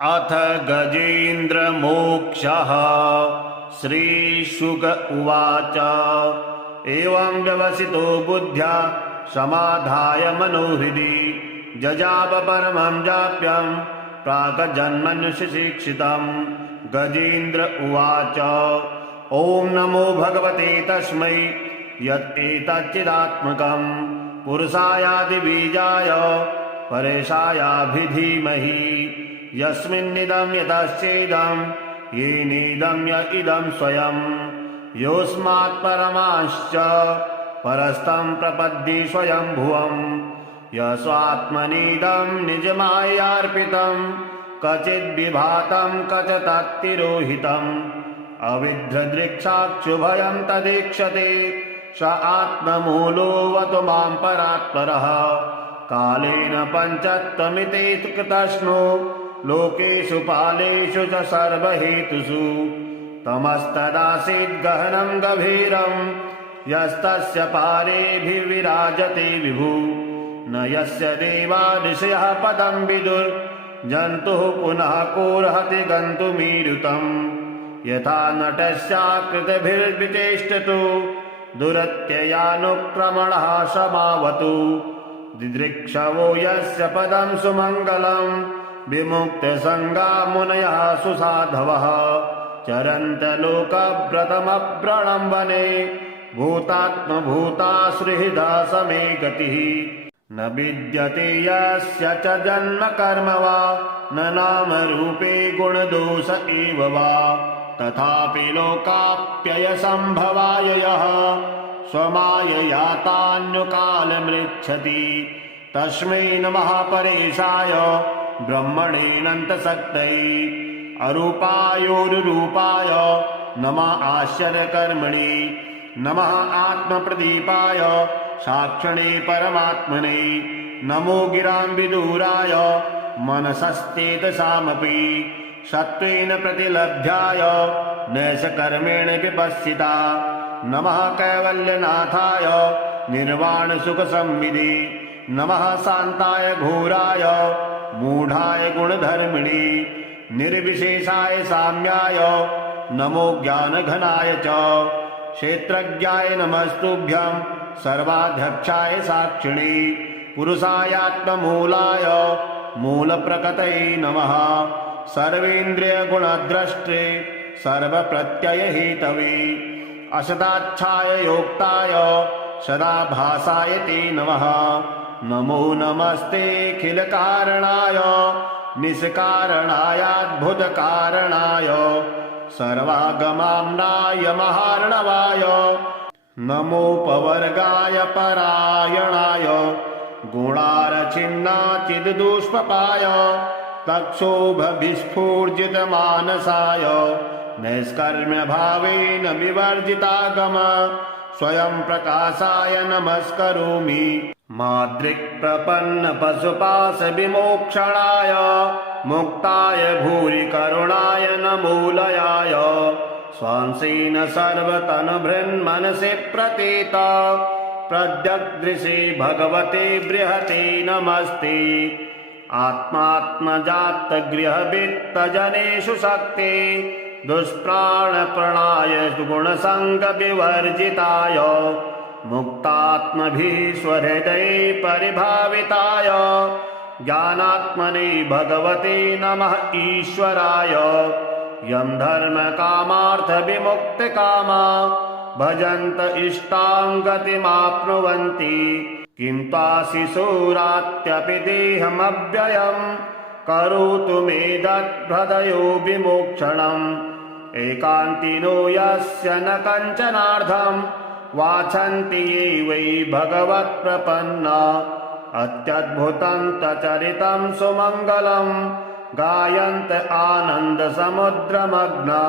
अथ गजेन्द्रमोक्षः। श्रीशुक उवाच। एवं व्यवसितो बुद्ध्या समाधाय मनोहृदि जजाप परमं जाप्यं प्राक्जन्मन्युशिक्षितम्। गजेन्द्र उवाच। ॐ नमो भगवते तस्मै यत्एतच्चिदात्मकं पुरुषायादिबीजाय परेशायाभिधीमहि। यस्मिन्निदं यतश्चेदं येनेदं य इदं स्वयं योऽस्मात् परमांश्च परस्तं प्रपद्ये स्वयंभुवम्। यस्वात्मनीदं निजमायार्पितं क्वचिद्विभातं क्वचित्तिरोहितम् अविद्रदृक्साक्षुभयं तदीक्षते स आत्ममूलोऽवतु मां परात्परः। कालेन पञ्चत्वमिति कृतस्नो लोकेषु पालेषु च सर्वहेतुषु तमस्तदासीद् गहनं गभीरं यस्तस्य पारेभिर्विराजते विभु। न यस्य देवा ऋषयः पदं विदुर्जन्तुः पुनः कोऽर्हति गन्तुमीरुतम्। यथा नटस्याकृतिभिर्विचेष्टतो दुरत्ययानुक्रमणः समावतु। दिदृक्षवो यस्य पदं सुमङ्गलं विमुक्तसङ्गा मुनयः सुसाधवः चरन्त लोकव्रतमव्रणं वने भूतात्मभूतासुहृदा समे गतिः। न विद्यते यस्य च जन्म कर्म वा न नाम रूपे गुणदोष एव वा तथापि लोकाप्ययसम्भवाय यः स्वमाययातान्यकालमृच्छति तस्मै नमः परेशाय ब्रह्मणेऽनन्तशक्तये अरूपायोरुरूपाय नमः आश्चर्यकर्मणे नमः आत्मप्रदीपाय साक्षिणे परमात्मने नमो गिराम्बिदूराय मनसश्चेतसामपि सत्त्वेन प्रतिलभ्याय नैषकर्मेण विपश्चिता नमः कैवल्यनाथाय निर्वाणसुखसंविदे नमः शान्ताय घोराय मूढाय गुणधर्मिणे निर्विशेषाय साम्याय नमो ज्ञानघनाय च क्षेत्रज्ञाय नमस्तुभ्यं सर्वाध्यक्षाय साक्षिणे पुरुषायात्ममूलाय मूलप्रकृतये नमः सर्वेन्द्रियगुणद्रष्टे सर्वप्रत्ययहेतवे असदाच्छाय योक्ताय सदा भासाय ते नमः। नमो नमस्तेऽखिलकारणाय निष्कारणायाद्भुतकारणाय सर्वागमाम्नाय महार्णवाय नमोपवर्गाय परायणाय गुणारचिन्नाचिद्दुष्पपाय तक्षोभविस्फूर्जितमानसाय नैष्कर्म्यभावेन विवर्जितागम स्वयं प्रकाशाय नमस्करोमि। माद्रिक्प्रपन्नपशुपाशविमोक्षणाय मुक्ताय भूरि करुणाय नमोलयाय स्वांसेन सर्वतनुभृन्मनसि प्रतीत प्रद्यग्दृशे भगवते बृहते नमस्ते। आत्मात्मजातगृहवित्तजनेषु शक्ति दुष्प्राणप्रणाय गुणसङ्गविवर्जिताय मुक्तात्मभिः स्वहृदये परिभाविताय ज्ञानात्मने भगवते नमः ईश्वराय। यं धर्मकामार्थविमुक्तकामा भजन्त इष्टां गतिमाप्नुवन्ति किं त्वाशिशोरात्यपि देहमव्ययं करोतु मे दद्भृदयो विमोक्षणम्। एकान्तिनो यस्य न कञ्चनार्थं वाछन्ति ये वै भगवत्प्रपन्ना अत्यद्भुतं तचरितं सुमङ्गलं गायन्त आनन्दसमुद्रमग्ना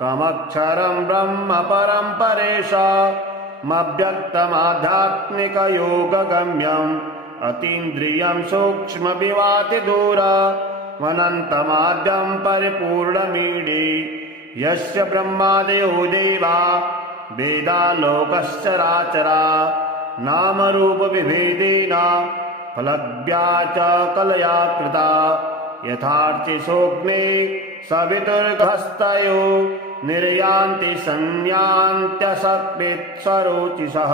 तमक्षरं ब्रह्म परं परेशामव्यक्तमाध्यात्मिकयोगगम्यम् अतीन्द्रियं सूक्ष्मविवातिदूरमनन्तमाद्यं परिपूर्णमीडे यस्य ब्रह्मादयो देवा वेदालोकश्चराचरा नामरूपविभेदेन फलज्ञा च कलया कृता यथार्चिषोऽग्ने सवितुर्गस्तयो निर्यान्ति संयान्त्यसत्वित्सरोचिषः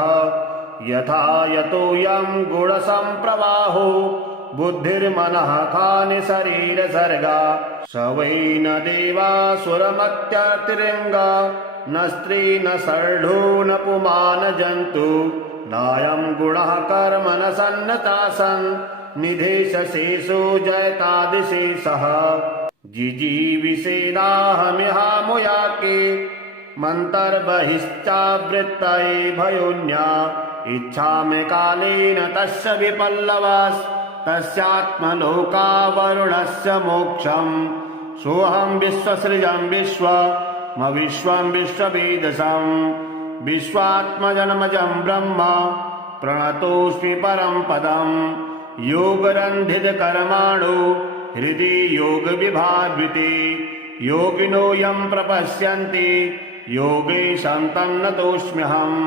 यथा यतोऽयं गुणसम्प्रवाहो बुद्धिर्मनः खानि शरीरसर्गा स वै न देवासुरमत्यतिरङ्गा न स्त्री न शर्धो न पुमान जन्तु नायं गुणः कर्म न सन्नतासन् निधेशशेषो जयतादिशेषः जिजीविषेदाहमिहामुयाके मन्तर्बहिश्चावृत्तये भयोन्या इच्छामि कालेन तस्य विपल्लवास् तस्यात्मलोकावरुणस्य मोक्षम् सोऽहं विश्वसृजं विश्वं विश्ववेदसं विश्वात्मजन्मजं ब्रह्म प्रणतोऽस्मि परं पदम् योगरन्धितकर्माणो हृदि योगविभावृते योगिनो यं प्रपश्यन्ति योगेशं तन्नतोऽस्म्यहम्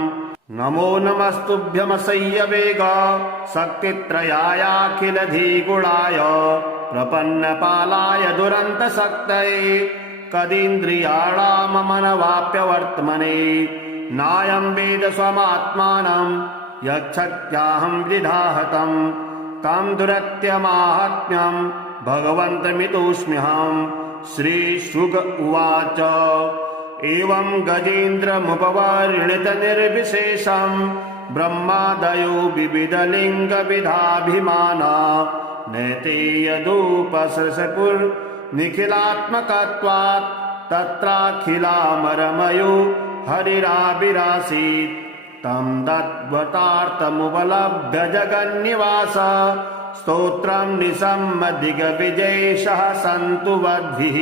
नमो नमस्तुभ्यमसह्यवेग शक्तित्रयायाखिलधिगुणाय प्रपन्नपालाय दुरन्तशक्तये कदीन्द्रियाणाममनवाप्यवर्त्मने नायं वेद स्वमात्मानं यच्छक्त्याहं वृधाहतं तं दुरत्यमाहात्म्यं भगवन्तमितोऽस्म्यहम् श्रीशुक उवाच एवं गजेन्द्रमुपवर्णितनिर्विशेषं ब्रह्मादयो विविधलिङ्गविधाभिमाना नैते यदुपसृशपुर्निखिलात्मकत्वात् तत्राखिलामरमयो हरिराविरासीत् तं तद्वतार्थमुपलभ्य जगन्निवास स्तोत्रं निसम्मदिग्विजयेशः सन्तु वद्भिः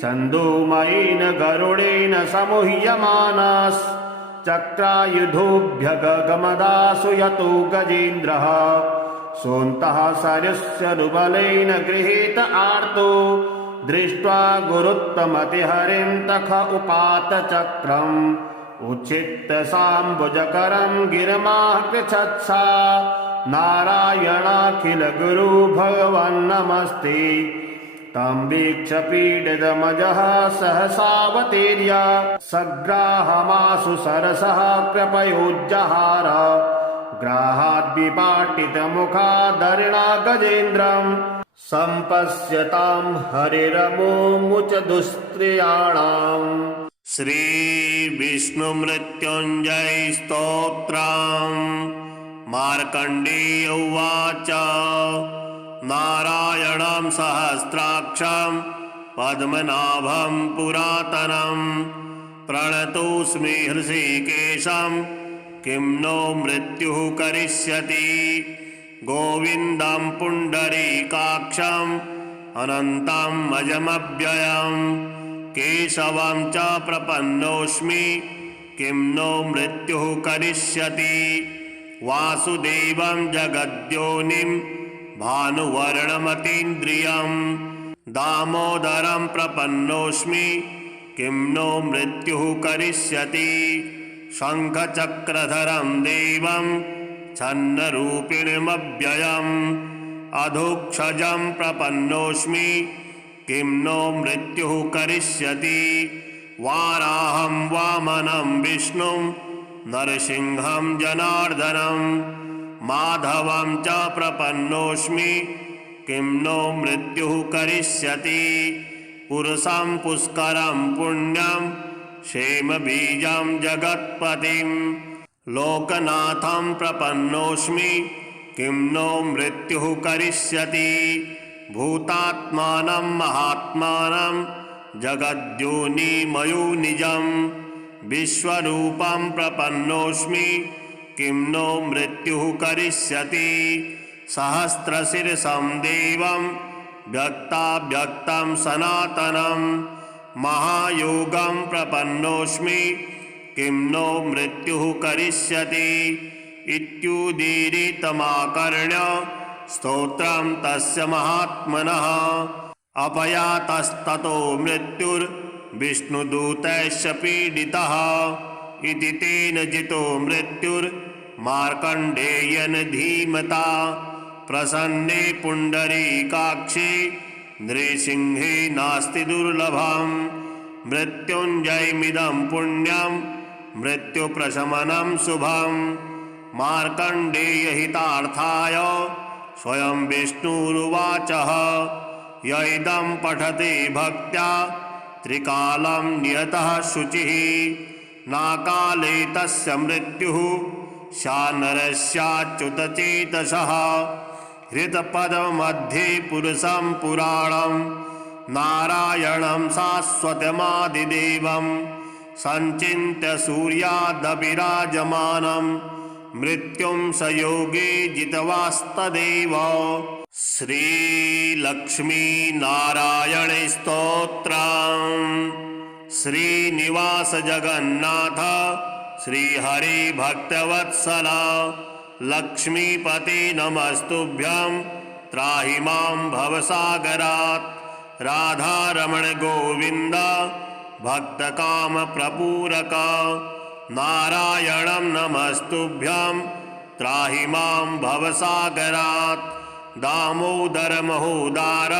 छन्दोमयेन गरुडेन समूह्यमानश्चक्रायुधोऽभ्यगमदासु यतो गजेन्द्रः सोऽन्तः सरिस्सरुबलेन गृहीत आर्तो दृष्ट्वा गुरुत्तमतिहरिं तख उपात चक्रम् उच्छित्त साम्बुजकरं गिरिमाः पृच्छत्सा नारायणाखिल गुरु भगवन्नमस्ते तं वीक्ष्य पीडितमजः सहसावतीर्य सग्राहमाशु सरसः कृपयोज्जहार ग्राहाद्विपाटितमुखादरिणा गजेन्द्रं सम्पश्यतां हरिरमुमुच दुस्त्रियाणाम् श्रीविष्णुमृत्युञ्जय स्तोत्रम् मार्कण्डेय उवाच नारायणं सहस्राक्षं पद्मनाभं पुरातनं प्रणतोऽस्मि हृषीकेशं किं नो मृत्युः करिष्यति गोविन्दं पुण्डरीकाक्षम् अनन्तं अजमव्ययं केशवं च प्रपन्नोऽस्मि किं नो मृत्युः करिष्यति वासुदेवं जगद्योनिं भानुवर्णमतीन्द्रियं दामोदरं प्रपन्नोऽस्मि किं नो मृत्युः करिष्यति शङ्खचक्रधरं देवं छन्नरूपिणमव्ययम् अधोक्षजं प्रपन्नोऽस्मि किं नो मृत्युः करिष्यति वाराहं वामनं विष्णुं नरसिंहं जनार्दनं माधवं च प्रपन्नोऽस्मि किं नो मृत्युः करिष्यति पुरुषं पुष्करं पुण्यं क्षेमबीजं जगत्पतिं लोकनाथं प्रपन्नोऽस्मि किं नो मृत्युः करिष्यति भूतात्मानं महात्मानं जगद्योनिमयो निजं विश्वरूपं प्रपन्नोऽस्मि किं नो मृत्युः करिष्यति सहस्रशीर्षं देवं व्यक्ताव्यक्तं सनातनं महायोगं प्रपन्नोऽस्मि किं नो मृत्युः करिष्यति इत्युदीरितमाकर्ण्य स्तोत्रं तस्य महात्मनः अपयातस्ततो मृत्युर्विष्णुदूतैश्च पीडितः इति तेन जितो मृत्युर्मार्कण्डेयेन धीमता प्रसन्ने पुण्डरीकाक्षे नृसिंहे नास्ति दुर्लभम् मृत्युञ्जयमिदं पुण्यं मृत्युप्रशमनं शुभम् मार्कण्डेयहितार्थाय स्वयं विष्णुरुवाचः य इदं पठति भक्त्या त्रिकालं नियतः शुचिः नाकाले तस्य मृत्युः सा नरस्याच्युतचेतसः हृतपदमध्ये पुरुषं पुराणं नारायणं शाश्वतमादिदेवं सञ्चिन्त्य सूर्यादविराजमानं मृत्युं स योगे जितवास्तदेव। श्रीलक्ष्मीनारायणे स्तोत्रम्। श्रीनिवास जगन्नाथ श्रीहरि भक्तवत्सला लक्ष्मीपते नमस्तुभ्यं त्राहि मां भवसागरात् राधारमण गोविन्द भक्तकामप्रपूरक नारायणं नमस्तुभ्यं त्राहि मां भवसागरात् दामोदर महोदार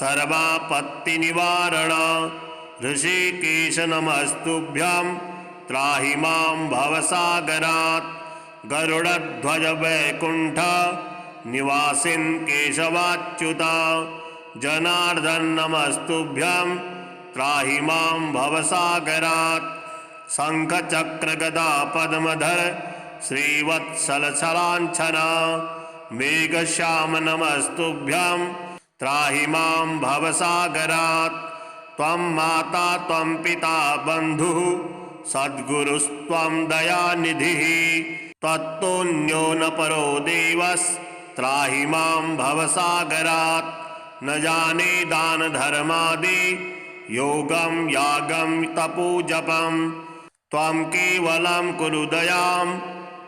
सर्वापत्तिनिवारण ऋषिकेश नमस्तुभ्यं त्राहि मां भवसागरात् गरुडध्वज वैकुण्ठ निवासिन् केशवाच्युत जनार्दन नमस्तुभ्यं त्राहि मां भवसागरात् शङ्खचक्र गदा पद्मधर श्रीवत्सलसलाञ्छना मेघश्याम नमस्तुभ्यं त्राहि मां भवसागरात् त्वं माता त्वं पिता बन्धुः सद्गुरुस्त्वं दयानिधिः त्वत्तोऽन्यो न परो देवस्त्राहि मां भवसागरात् न जाने दान धर्मादि योगं यागं तपोजपं त्वं केवलं कुरु दयां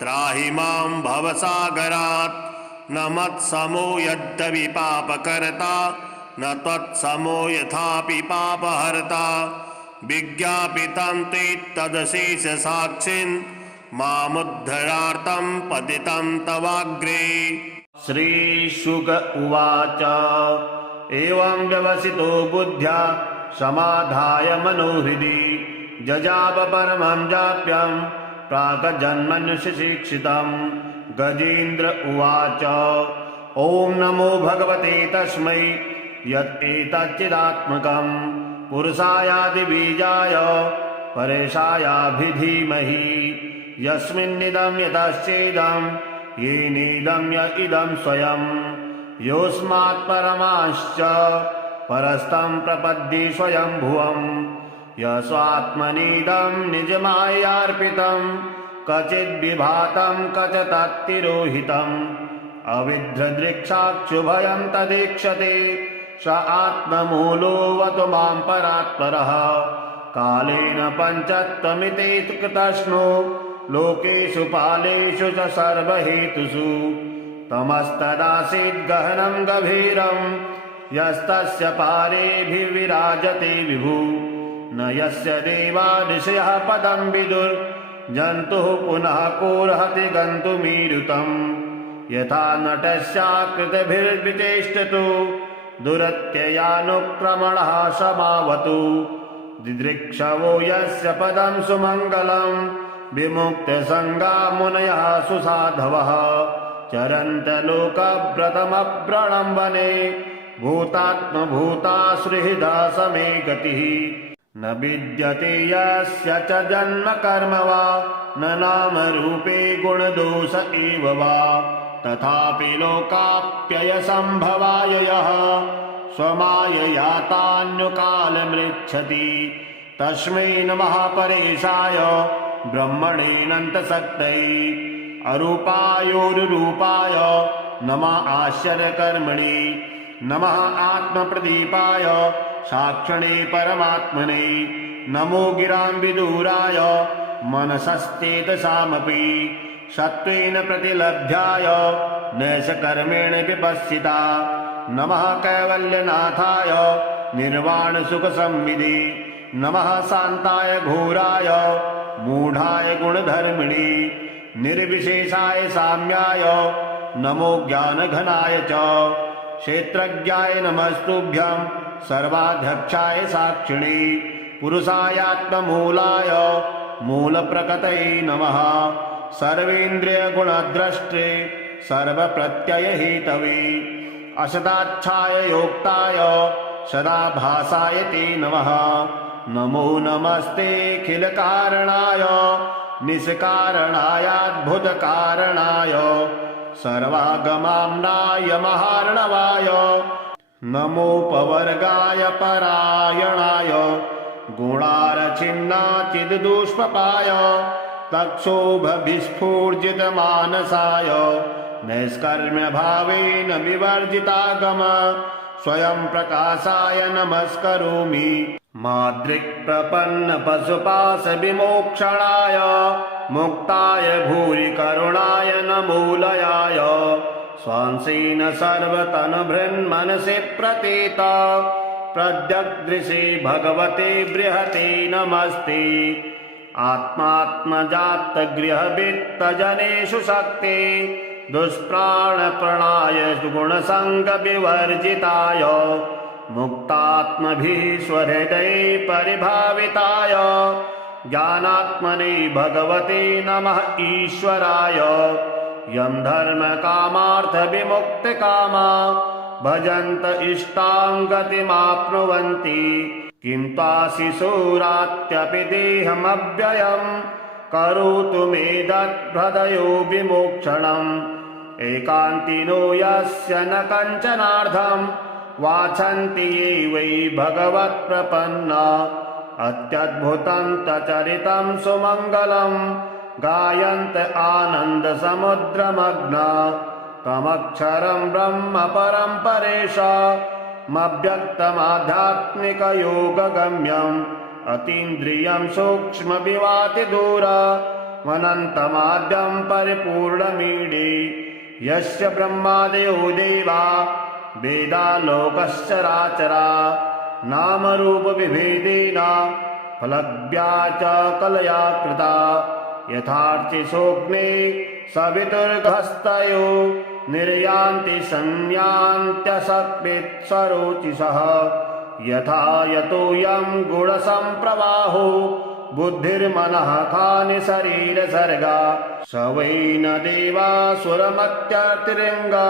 त्राहि मां भवसागरात् न मत्समो यद्यपि पापकर्ता न त्वत्समो यथापि पापहर्ता विज्ञापितं ते तदशेषसाक्षिन् मामुद्धरार्थं पतितं तवाग्रे। श्रीशुक उवाच एवं व्यवसितो बुद्ध्या समाधाय मनोहृदि जजाप परमं जाप्यं प्राक्जन्मन्युशिक्षितं। गजेन्द्र उवाच ॐ नमो भगवते तस्मै यत् एतच्चिदात्मकं पुरुषायादिबीजाय परेशायाभिधीमहि यस्मिन्निदं यतश्चेदं येनेदं य इदं स्वयं योऽस्मात् परमाश्च परस्तं प्रपद्ये स्वयंभुवं यस्वात्मनीदं निजमायार्पितं क्वचिद्विभातं क्वचित्तिरोहितम् अविद्रदृक्षाक्षुभयं तदीक्षते स आत्ममूलोऽवतु मां परात्परः कालेन पञ्चत्वमिति कृतस्नो लोकेषु पालेषु च सर्वहेतुषु तमस्तदासीद् गहनं गभीरं यस्तस्य पारेभिर्विराजते विभु न यस्य देवा ऋषयः पदं विदुर्जन्तुः पुनः कोऽर्हति गन्तुमीरुतम् यथा नटस्याकृतिभिर्विचेष्टतु दुरत्ययानुक्रमणः समावतु दिदृक्षवो यस्य पदं सुमङ्गलं विमुक्तसङ्गा मुनयः सुसाधवः चरन्तलोकव्रतमव्रणं वने भूतात्मभूता सुहृदा समे गतिः न विद्यते यस्य च जन्म कर्म वा न नाम रूपे गुणदोष एव वा तथापि लोकाप्ययसम्भवाय यः स्वमाययातान्युकालमृच्छति तस्मै नमः परेशाय ब्रह्मणेऽनन्तशक्तये अरूपायोरुरूपाय नमः आश्चर्यकर्मणे नमः आत्मप्रदीपाय साक्षिणे परमात्मने नमो गिरां विदूराय मनसश्चेतसामपि सत्त्वेन प्रतिलभ्याय नैषकर्मेण विपश्चिता नमः कैवल्यनाथाय निर्वाणसुखसंविदे नमः शान्ताय घोराय मूढाय गुणधर्मिणे निर्विशेषाय साम्याय नमो ज्ञानघनाय च क्षेत्रज्ञाय नमस्तुभ्यं सर्वाध्यक्षाय साक्षिणे पुरुषायात्ममूलाय मूलप्रकृतये नमः सर्वेन्द्रियगुणद्रष्टे सर्वप्रत्ययहेतवे असदाच्छाय योक्ताय सदाभासाय ते नमः नमो नमस्तेऽखिलकारणाय निष्कारणायाद्भुतकारणाय सर्वागमाम्नाय महार्णवाय नमोपवर्गाय परायणाय गुणारचिन्नाचिद्दुष्पपाय तक्षोभविस्फूर्जितमानसाय नैष्कर्म्यभावेन विवर्जितागम स्वयं प्रकाशाय नमस्करोमि माद्रिक्प्रपन्नपशुपाशविमोक्षणाय मुक्ताय भूरि करुणाय नमोलयाय स्वांसेन सर्वतनुभृन्मनसि प्रतीत प्रद्यग्दृशे भगवते बृहते नमस्ते आत्मात्मजातगृहवित्तजनेषु शक्ते दुष्प्राणप्रणाय गुणसङ्गविवर्जिताय मुक्तात्मभिः स्वहृदये परिभाविताय ज्ञानात्मने भगवते नमः ईश्वराय यं धर्मकामार्थविमुक्तकामा भजन्त इष्टां गतिमाप्नुवन्ति किं ताशिशूरात्यपि देहमव्ययं करोतु मे दत्हृदयो विमोक्षणम् एकान्तिनो यस्य न कञ्चनार्थं वाछन्ति ये वै भगवत्प्रपन्ना अत्यद्भुतं तचरितं सुमङ्गलं गायन्त आनन्दसमुद्रमग्ना तमक्षरं ब्रह्म परं परेशामव्यक्तमाध्यात्मिकयोगगम्यम् अतीन्द्रियं सूक्ष्मविवातिदूरमनन्तमाद्यं परिपूर्णमीडे यस्य ब्रह्मादयो देवा वेदालोकश्चराचरा नामरूपविभेदेन फलज्ञा च कलया कृता यथार्चि सोऽग्ने सवितुर्गस्तयो निर्यान्ति संयान्त्यसत्वित्सरोचिषः यथा यतोऽयं गुणसम्प्रवाहो बुद्धिर्मनः खानि शरीरसर्गा स वै न देवासुरमत्यतिरङ्गा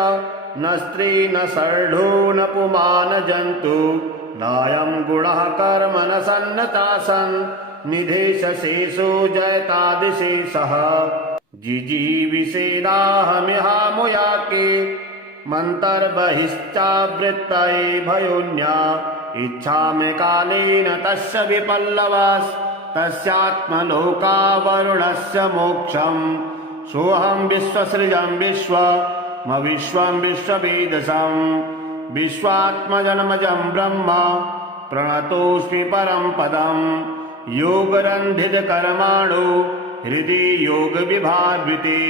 न स्त्री न शर्ढो न पुमान जन्तु नायं गुणः कर्म न सन्नतासन् निधेशशेषो जयतादिशेषः जिजीविषेदाहमिहामुयाके मन्तर्बहिश्चावृत्तये भयोन्या इच्छामि कालेन तस्य विपल्लवास्तस्यात्मलोकावरुणस्य मोक्षम् सोऽहं विश्वसृजं विश्वं विश्ववेदसं विश्वात्मजन्मजं ब्रह्म प्रणतोऽस्मि परं पदम् योगरन्धितकर्माणो हृदि योगविभावृते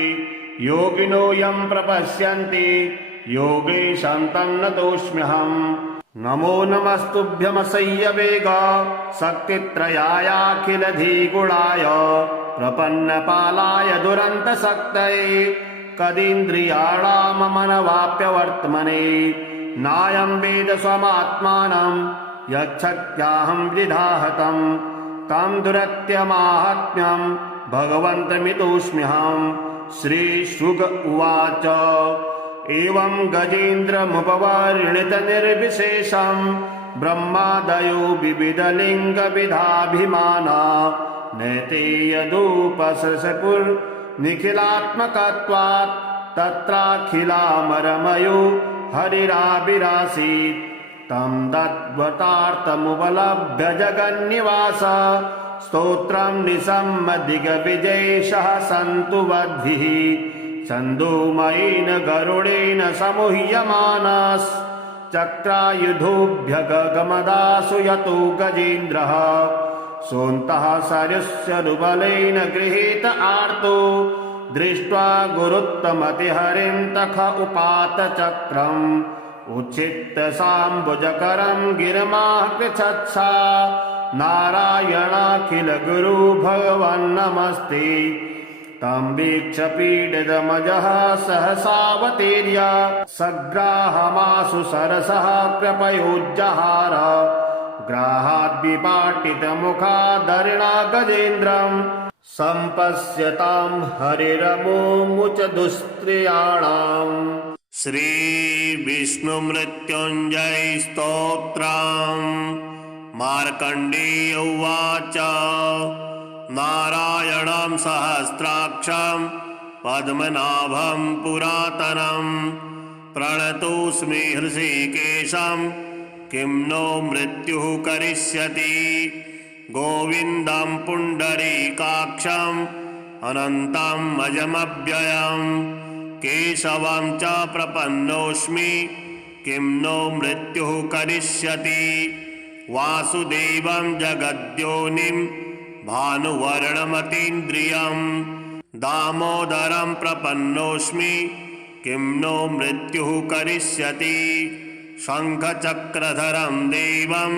योगिनो यं प्रपश्यन्ति योगेशं तं नतोऽस्म्यहम् नमो नमस्तुभ्यमसह्यवेग शक्तित्रयायाखिलधिगुणाय प्रपन्नपालाय दुरन्तशक्तये कदीन्द्रियाणाममनवाप्यवर्त्मने नायं वेद स्वमात्मानं यच्छक्त्याहं विधाहतं तं दुरत्यमाहात्म्यं भगवन्तमितोऽस्म्यहम् श्रीशुक उवाच एवं गजेन्द्रमुपवर्णितनिर्विशेषं ब्रह्मादयो विविधलिङ्गविधाभिमाना नैते यदुपसृशपुर्निखिलात्मकत्वात् तत्राखिलामरमयो हरिराविरासीत् तं तद्वतार्थमुपलभ्य जगन्निवास स्तोत्रं निसम्मदिग्विजयेशः सन्तु वद्भिः छन्दोमयेन गरुडेन समूह्यमानश्चक्रायुधोऽभ्यगमदासु यतो गजेन्द्रः सोऽन्तः सरुबलेन गृहीत आर्तो दृष्ट्वा गुरुत्तमतिहरिं तख उपात चक्रम् उच्छित्त साम्बुजकरं गिरिमाः कृच्छत्सा नारायणाखिल गुरु भगवन् नमस्ते तं वीक्ष्य पीडितमजः सहसावतीर्य सग्राहमाशु सरसः कृपयोज्जहार ग्राहाद्विपाटितमुखादरिणा गजेन्द्रम् सम्पश्यतां हरिरमुमुच दुस्त्रियाणाम्। श्रीविष्णुमृत्युञ्जय स्तोत्रम्। मार्कण्डेय उवाच नारायणं सहस्राक्षं पद्मनाभं पुरातनं प्रणतोऽस्मि हृषीकेशं किं नो मृत्युः करिष्यति। गोविन्दं पुण्डरीकाक्षम् अनन्तम् अजमव्ययम् केशवं च प्रपन्नोऽस्मि किं नो मृत्युः करिष्यति। वासुदेवं जगद्योनिं भानुवर्णमतीन्द्रियं दामोदरं प्रपन्नोऽस्मि किं नो मृत्युः करिष्यति। शङ्खचक्रधरं देवं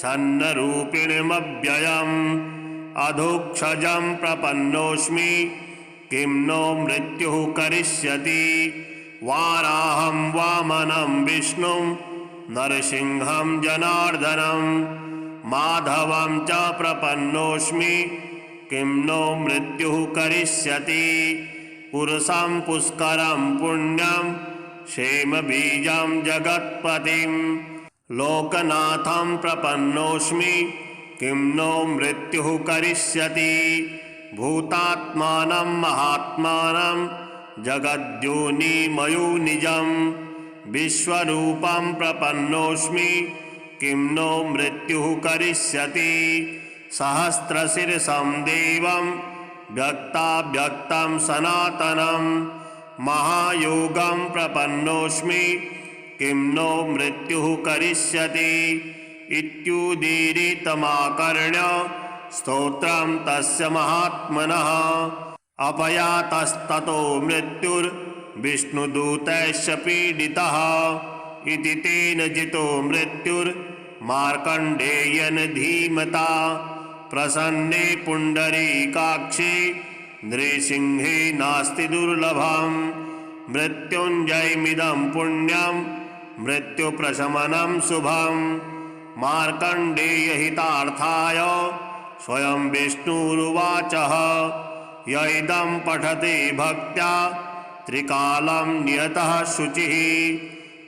छन्नरूपिणमव्ययम् अधोक्षजं प्रपन्नोऽस्मि किं नो मृत्युः करिष्यति। वाराहं वामनं विष्णुं नरसिंहं जनार्दनं माधवं च प्रपन्नोऽस्मि किं नो मृत्युः करिष्यति। पुरुषं पुष्करं पुण्यं क्षेमबीजं जगत्पतिं लोकनाथं प्रपन्नोऽस्मि किं नो मृत्युः करिष्यति। भूतात्मानं महात्मानं जगद्योनिमयोनिजं विश्वरूपं प्रपन्नोऽस्मि किं नो मृत्युः करिष्यति। सहस्रशीर्षं देवं व्यक्ताव्यक्तं सनातनं महायोगं प्रपन्नोऽस्मि किं नो मृत्युः करिष्यति। इत्युदीरितमाकर्ण्य स्तोत्रं तस्य महात्मनः अपयातस्ततो मृत्युर्विष्णुदूतैश्च पीडितः इति तेन जितो मृत्युर्मार्कण्डेयेन धीमता। प्रसन्ने पुण्डरीकाक्षे नृसिंहे नास्ति दुर्लभम् मृत्युञ्जयमिदं पुण्यं मृत्युप्रशमनं शुभम्। मार्कण्डेयहितार्थाय स्वयं विष्णुरुवाचः य इदं पठते भक्त्या त्रिकालं नियतः शुचिः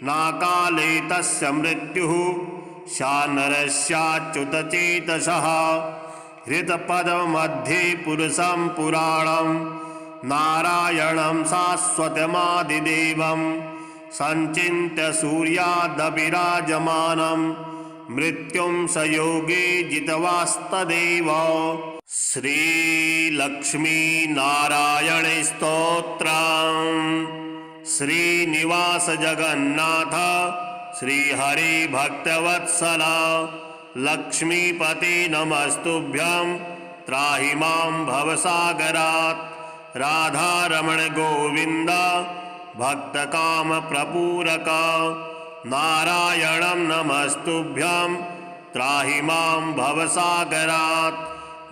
नाकाले तस्य मृत्युः स्यान्नरस्याच्युतचेतसः। हृतपद्ममध्ये पुरुषं पुराणं नारायणं शाश्वतमादिदेवं सञ्चिन्त्य सूर्यादविराजमानं मृत्युं स योगे जितवास्तदेव। श्रीलक्ष्मीनारायण स्तोत्रम्। श्रीनिवास जगन्नाथ श्रीहरि भक्तवत्सल लक्ष्मीपते नमस्तुभ्यं त्राहि मां भवसागरात्। राधारमण गोविन्द भक्तकामप्रपूरक नारायणं नमस्तुभ्यं त्राहि मां भवसागरात्।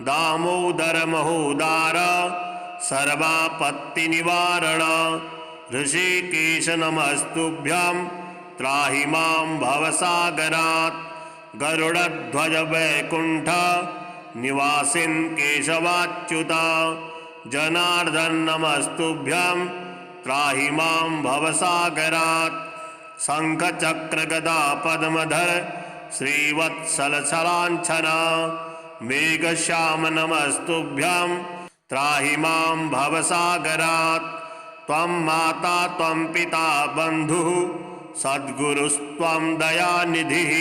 दामोदर महोदार सर्वापत्तिनिवारण ऋषिकेश नमस्तुभ्यं त्राहि मां भवसागरात्। गरुडध्वज वैकुण्ठ निवासिन् केशवाच्युत जनार्दन नमस्तुभ्यं त्राहि मां भवसागरात्। शङ्खचक्रगदा पद्मधर श्रीवत्सलसलाञ्छन मेघश्याम नमस्तुभ्यं त्राहि मां भवसागरात्। त्वं माता त्वं पिता बन्धुः सद्गुरुस्त्वं दयानिधिः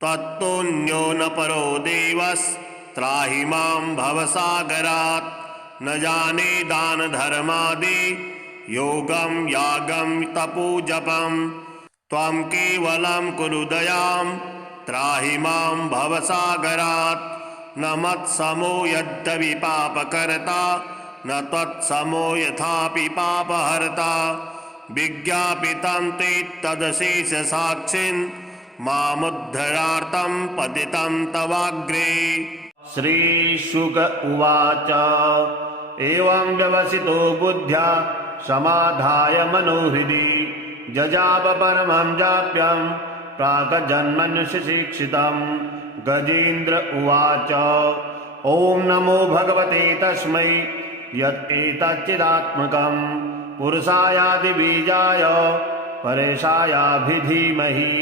त्वत्तोऽन्यो न परो देवस्त्राहि मां भवसागरात्। न जाने दान धर्मादि योगं यागं तपोजपं त्वं केवलं कुरु दयां त्राहि मां भवसागरात्। न मत्समो यद्यपि पापकर्ता न त्वत्समो यथापि पापहर्ता विज्ञापितं ते तदशेषसाक्षिन् मामुद्धरार्थं पतितं तवाग्रे। श्रीशुक उवाच एवं व्यवसितो बुद्ध्या समाधाय मनोहृदि जजाप परमं जाप्यं प्राक्जन्मन्युशिक्षितं। गजेन्द्र उवाच ॐ नमो भगवते तस्मै यत् एतच्चिदात्मकं पुरुषायादिबीजाय परेशायाभिधीमहि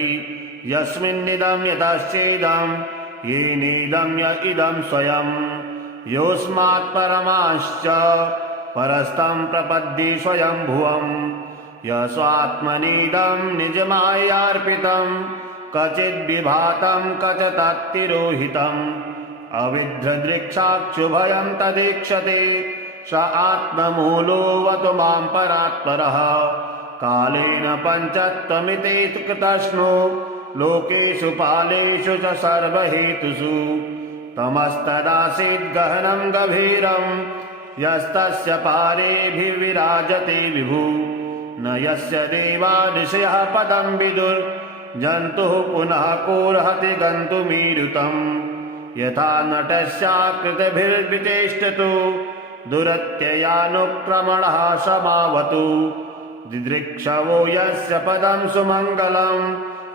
यस्मिन्निदं यतश्चेदं येनेदं य इदं स्वयं योऽस्मात् परमाश्च परस्तं प्रपद्ये स्वयंभुवं यस्वात्मनीदं निजमायार्पितं क्वचिद्विभातं क्वचित्तिरोहितम् अविद्रदृक्षाक्षुभयं तदीक्षते स आत्ममूलोऽवतु मां परात्परः कालेन पञ्चत्वमिति कृतस्नो लोकेषु पालेषु च सर्वहेतुषु तमस्तदासीद् गहनं गभीरं यस्तस्य पारेभिर्विराजते विभु न यस्य देवा ऋषयः पदं विदुर्जन्तुः पुनः कोऽर्हति गन्तुमीरुतम् यथा नटस्याकृतिभिर्विचेष्टतु दुरत्ययानुक्रमणः समावतु दिदृक्षवो यस्य पदं सुमङ्गलं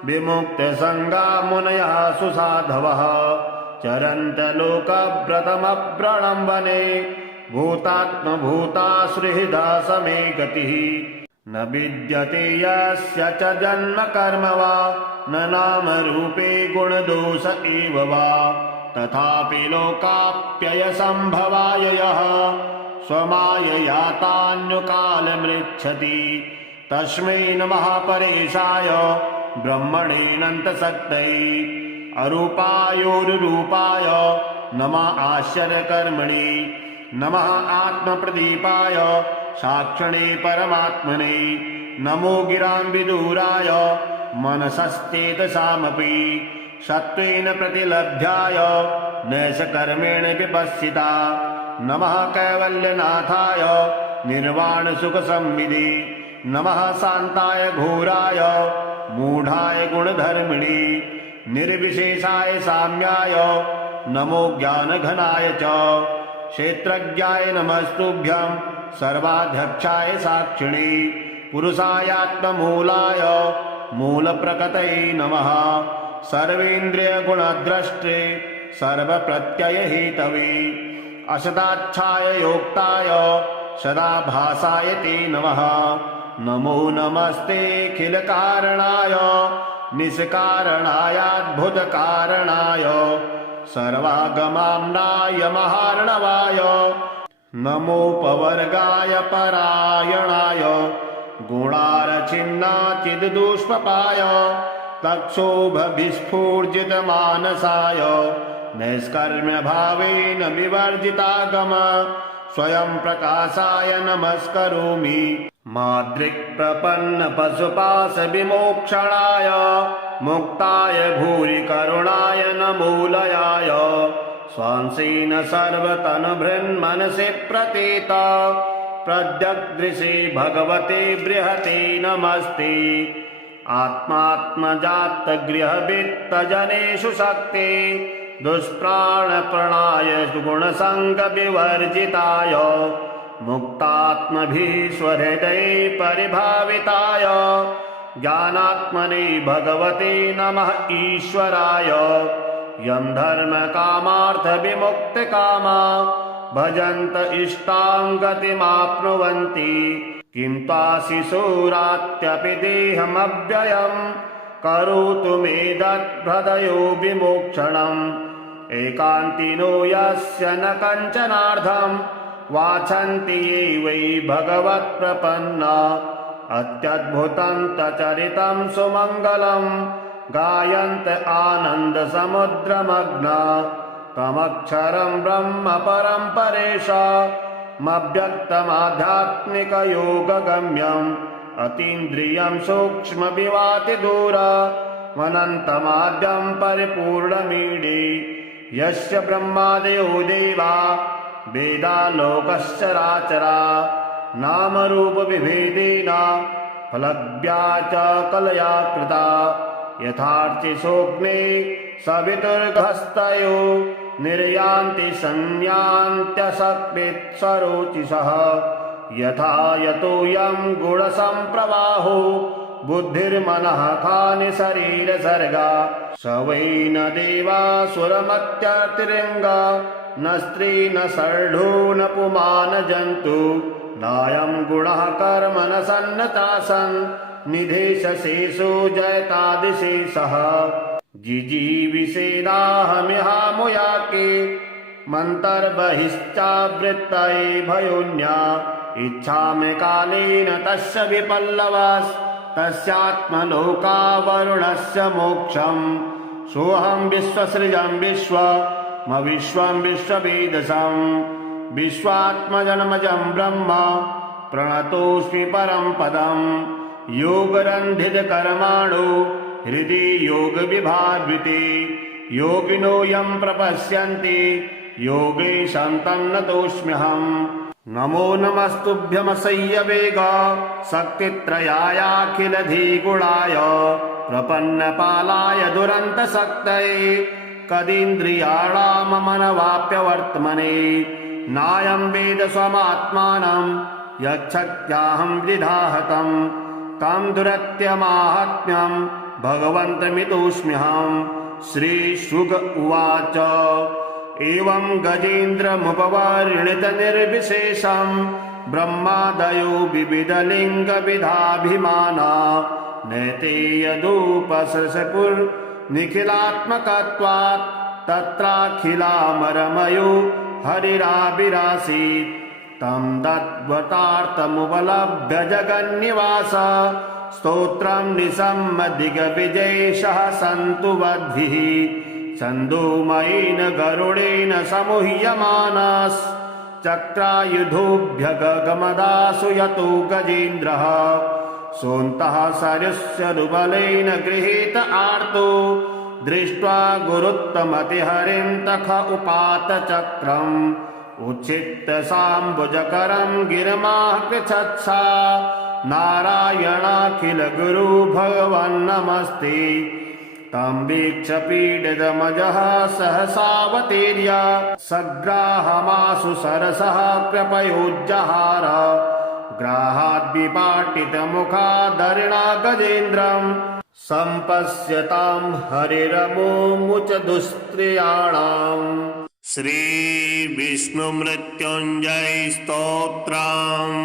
विमुक्तसङ्गा मुनयः सुसाधवः चरन्तलोकव्रतमव्रणं वने भूतात्मभूतासुहृदा समे गतिः न विद्यते यस्य च जन्म कर्म वा न नामरूपे गुणदोष एव वा तथापि लोकाप्ययसम्भवाय यः स्वमायया तान्युकालमृच्छति तस्मै नमः परेशाय ब्रह्मणेऽनन्तशक्तये अरूपायोरुरूपाय नमः आश्चर्यकर्मणे नमः आत्मप्रदीपाय साक्षिणे परमात्मने नमो गिरां विदूराय मनसश्चेतसामपि सत्त्वेन प्रतिलभ्याय नैषकर्मेण विपश्चिता नमः कैवल्यनाथाय निर्वाणसुखसंविदे नमः शान्ताय घोराय मूढाय गुणधर्मिणे निर्विशेषाय साम्याय नमो ज्ञानघनाय च क्षेत्रज्ञाय नमस्तुभ्यं सर्वाध्यक्षाय साक्षिणे पुरुषायात्ममूलाय मूलप्रकृतये नमः सर्वेन्द्रियगुणद्रष्टे सर्वप्रत्ययहेतवे असदाच्छाय योक्ताय सदाभासाय ते नमः नमो नमस्तेऽखिलकारणाय निष्कारणायाद्भुतकारणाय सर्वागमाम्नाय महार्णवाय नमोपवर्गाय परायणाय गुणारचिन्नाचिद्दुष्पपाय तक्षोभविस्फूर्जितमानसाय नैष्कर्म्यभावेन विवर्जितागम स्वयं प्रकाशाय नमस्करोमि माद्रिक्प्रपन्नपशुपाशविमोक्षणाय मुक्ताय भूरि करुणाय नमोलयाय स्वांसेन सर्वतनुभृन्मनसि प्रतीत प्रद्यग्दृशे भगवते बृहते नमस्ते आत्मात्मजातगृहवित्तजनेषु शक्ति दुष्प्राणप्रणाय गुणसङ्गविवर्जिताय मुक्तात्मभिः स्वहृदये परिभाविताय ज्ञानात्मने भगवते नमः ईश्वराय यं धर्मकामार्थविमुक्तकामा भजन्त इष्टां गतिमाप्नुवन्ति किं ताशिशूरात्यपि देहमव्ययं करोतु मे दद्भृदयो विमोक्षणम् एकान्तिनो यस्य न कञ्चनार्थं वाछन्ति ये वै भगवत्प्रपन्ना अत्यद्भुतं तचरितं सुमङ्गलं गायन्त आनन्दसमुद्रमग्ना तमक्षरं ब्रह्म परं परेशामव्यक्तमाध्यात्मिकयोगगम्यम् अतीन्द्रियं सूक्ष्मविवातिदूरमनन्तमाद्यं परिपूर्णमीडे यस्य ब्रह्मादयो देवा वेदालोकश्चराचरा नामरूपविभेदेन फलज्ञा च कलया कृता यथार्चिषोऽग्ने सवितुर्गस्तयो निर्यान्ति संयान्त्यसक्वित्सरोचिषः यथा यतोऽयं गुणसम्प्रवाहो बुद्धिर्मनः खानि शरीरसर्गा स वै न देवासुरमत्यतिरङ्गा न स्त्री न षड्ढो न पुमान जन्तु नायं गुणः कर्म न सन्नतासन् निधेशशेषो जयतादिशेषः जिजीविषेदाहमिहामुयाके मन्तर्बहिश्चावृत्तये भयोन्या इच्छामि कालेन तस्य विपल्लवास् तस्यात्मलोकावरुणस्य मोक्षम् सोऽहं विश्वसृजं विश्वं विश्ववेदसम् विश्वात्मजन्मजं ब्रह्म प्रणतोऽस्मि परं पदम् योगरन्धितकर्माणो हृदि योगविभावृते योगिनो यं प्रपश्यन्ति योगेशं तन्नतोऽस्म्यहम् नमो नमस्तुभ्यमसह्यवेग शक्तित्रयायाखिलधिगुणाय प्रपन्नपालाय दुरन्तशक्तये कदीन्द्रियाणाममनवाप्यवर्त्मने नायं वेद स्वमात्मानं यच्छक्त्याहं विधाहतं तं दुरत्यमाहात्म्यं भगवन्तमितोऽस्म्यहं। श्रीशुक उवाच एवं गजेन्द्रमुपवर्णितनिर्विशेषं ब्रह्मादयो विविधलिङ्गविधाभिमाना नैते यदुपसृशपुर्निखिलात्मकत्वात् तत्राखिलामरमयो हरिराविरासीत् तं तद्वतार्थमुपलभ्य जगन्निवास स्तोत्रं निसम्मदिग्विजयेशः सन्तु वद्भिः छन्दोमयेन गरुडेन समूह्यमानश्चक्रायुधोऽभ्यगमदासु यतो गजेन्द्रः सोऽन्तः सरुस्यरुबलेन गृहीत आर्तो दृष्ट्वा गुरुत्तमतिहरिं तख उपात चक्रम् उच्छित्य साम्बुजकरं गिरिमाकृच्छत्सा नारायणाखिल गुरु भगवन्नमस्ते तं वीक्ष्य पीडितमजः सहसावतीर्य सग्राहमाशु सरसः कृपयोज्जहार ग्राहाद्विपाटितमुखादरिणा गजेन्द्रम् सम्पश्यतां हरिरमुमुच दुस्त्रियाणाम्। श्रीविष्णुमृत्युञ्जय स्तोत्रम्।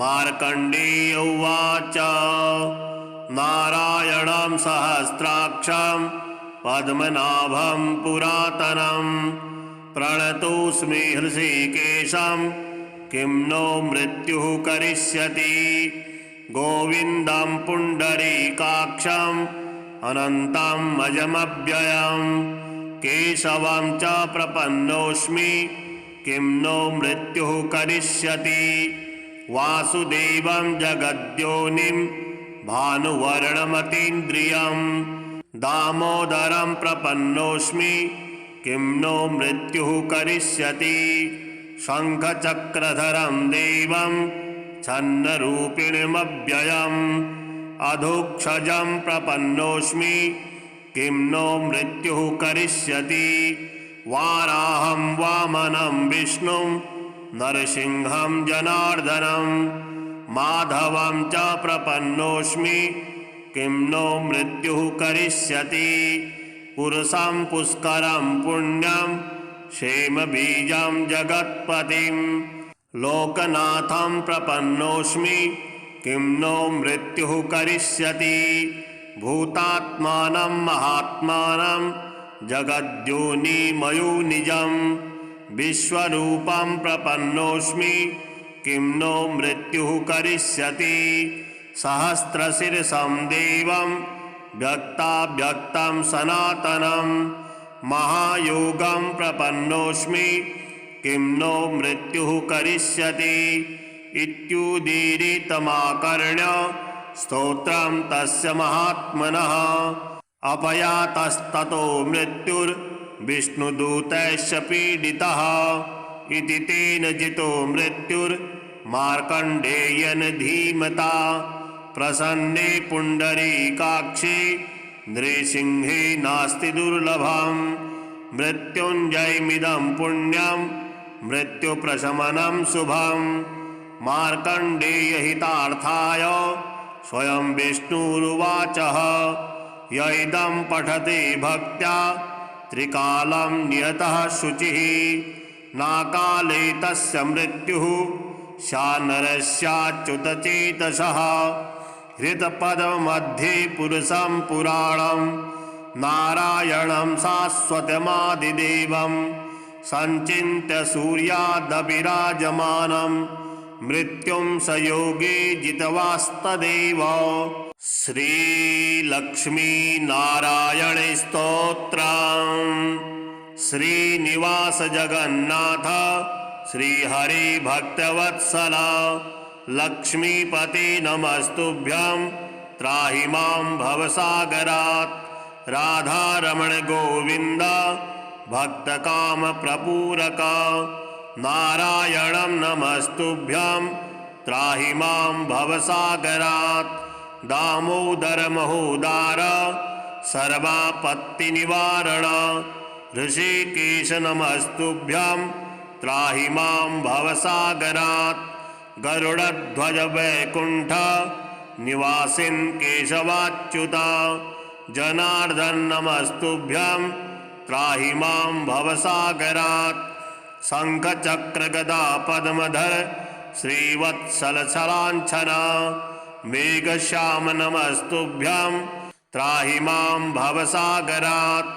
मार्कण्डेय उवाच नारायणं सहस्राक्षं पद्मनाभं पुरातनं प्रणतोऽस्मि हृषीकेशं किं नो मृत्युः करिष्यति गोविन्दं पुण्डरीकाक्षम् अनन्तम् अजमव्ययम् केशवं च प्रपन्नोऽस्मि किं नो मृत्युः करिष्यति वासुदेवं जगद्योनिं भानुवर्णमतीन्द्रियं दामोदरं प्रपन्नोऽस्मि किं नो मृत्युः करिष्यति शङ्खचक्रधरं देवं छन्नरूपिणमव्ययम् अधोक्षजं प्रपन्नोऽस्मि किं नो मृत्युः करिष्यति वाराहं वामनं विष्णुं नरसिंहं जनार्दनं माधवं च प्रपन्नोऽस्मि किं नो मृत्युः करिष्यति पुरुषं पुष्करं पुण्यं क्षेमबीजं जगत्पतिं लोकनाथं प्रपन्नोऽस्मि किं नो मृत्युः करिष्यति भूतात्मानं महात्मानं जगद्योनिमयोनिजं विश्वरूपं प्रपन्नोऽस्मि किं नो मृत्युः करिष्यति सहस्रशीर्षं देवं व्यक्ताव्यक्तं सनातनं महायोगं प्रपन्नोऽस्मि किं नो मृत्युः करिष्यति इत्युदीरितमाकर्ण्य स्तोत्रं तस्य महात्मनः अपयातस्ततो मृत्युर्विष्णुदूतैश्च पीडितः इति तेन जितो मृत्युर्मार्कण्डेयेन धीमता प्रसन्ने पुण्डरीकाक्षे नृसिंहे नास्ति दुर्लभम् मृत्युञ्जयमिदं पुण्यं मृत्युप्रशमनं शुभम् मार्कण्डेयहितार्थाय स्वयं विष्णुरुवाचः य इदं पठति भक्त्या त्रिकालं नियतः शुचिः नाकाले तस्य मृत्युः शानरस्याच्युतचेतसः हृतपदमध्ये पुरुषं पुराणं नारायणं शाश्वतमादिदेवं सञ्चिन्त्य सूर्यादविराजमानं मृत्युं स योगी जितवास्तदेव। श्रीलक्ष्मीनारायण स्तोत्रम्। श्रीनिवास जगन्नाथ श्रीहरि भक्तवत्सला लक्ष्मीपते नमस्तुभ्यं त्राहि मां भवसागरात् राधारमण गोविन्द भक्तकामप्रपूरक नारायणं नमस्तुभ्यं त्राहि मां भवसागरात् दामोदर महोदार सर्वापत्तिनिवारण ऋषिकेश नमस्तुभ्यं त्राहि मां भवसागरात् गरुडध्वज वैकुण्ठ निवासिन् केशवाच्युत जनार्दन नमस्तुभ्यं त्राहि मां भवसागरात् शङ्खचक्र गदा पद्मधर श्रीवत्सलसलाञ्छन मेघश्याम नमस्तुभ्यं त्राहि मां भवसागरात्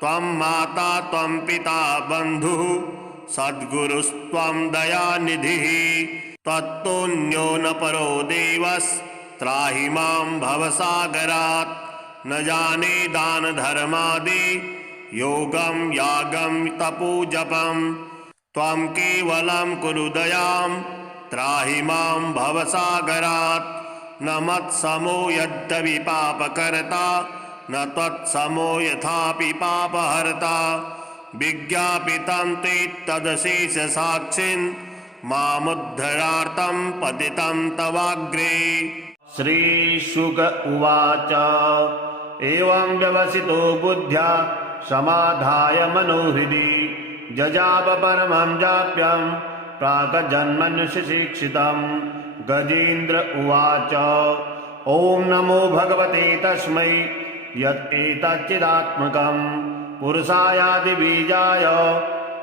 त्वं माता त्वं पिता बन्धुः सद्गुरुस्त्वं दयानिधिः त्वत्तोऽन्यो न परो देवस्त्राहि मां भवसागरात् न जाने दान धर्मादि योगं यागं तपोजपं त्वं केवलं कुरु दयां त्राहि मां भवसागरात् न मत्समो यद्यपि पापकर्ता न त्वत्समो यथापि पापहर्ता विज्ञापितं ते तदशेषसाक्षिन् मामुद्धरार्थं पतितं तवाग्रे। श्रीशुक उवाच एवं व्यवसितो बुद्ध्या समाधाय मनोहृदि जजाप परमं जाप्यं प्राक्जन्मन्युशिक्षितं। गजेन्द्र उवाच ॐ नमो भगवते तस्मै यत् एतच्चिदात्मकं पुरुषायादिबीजाय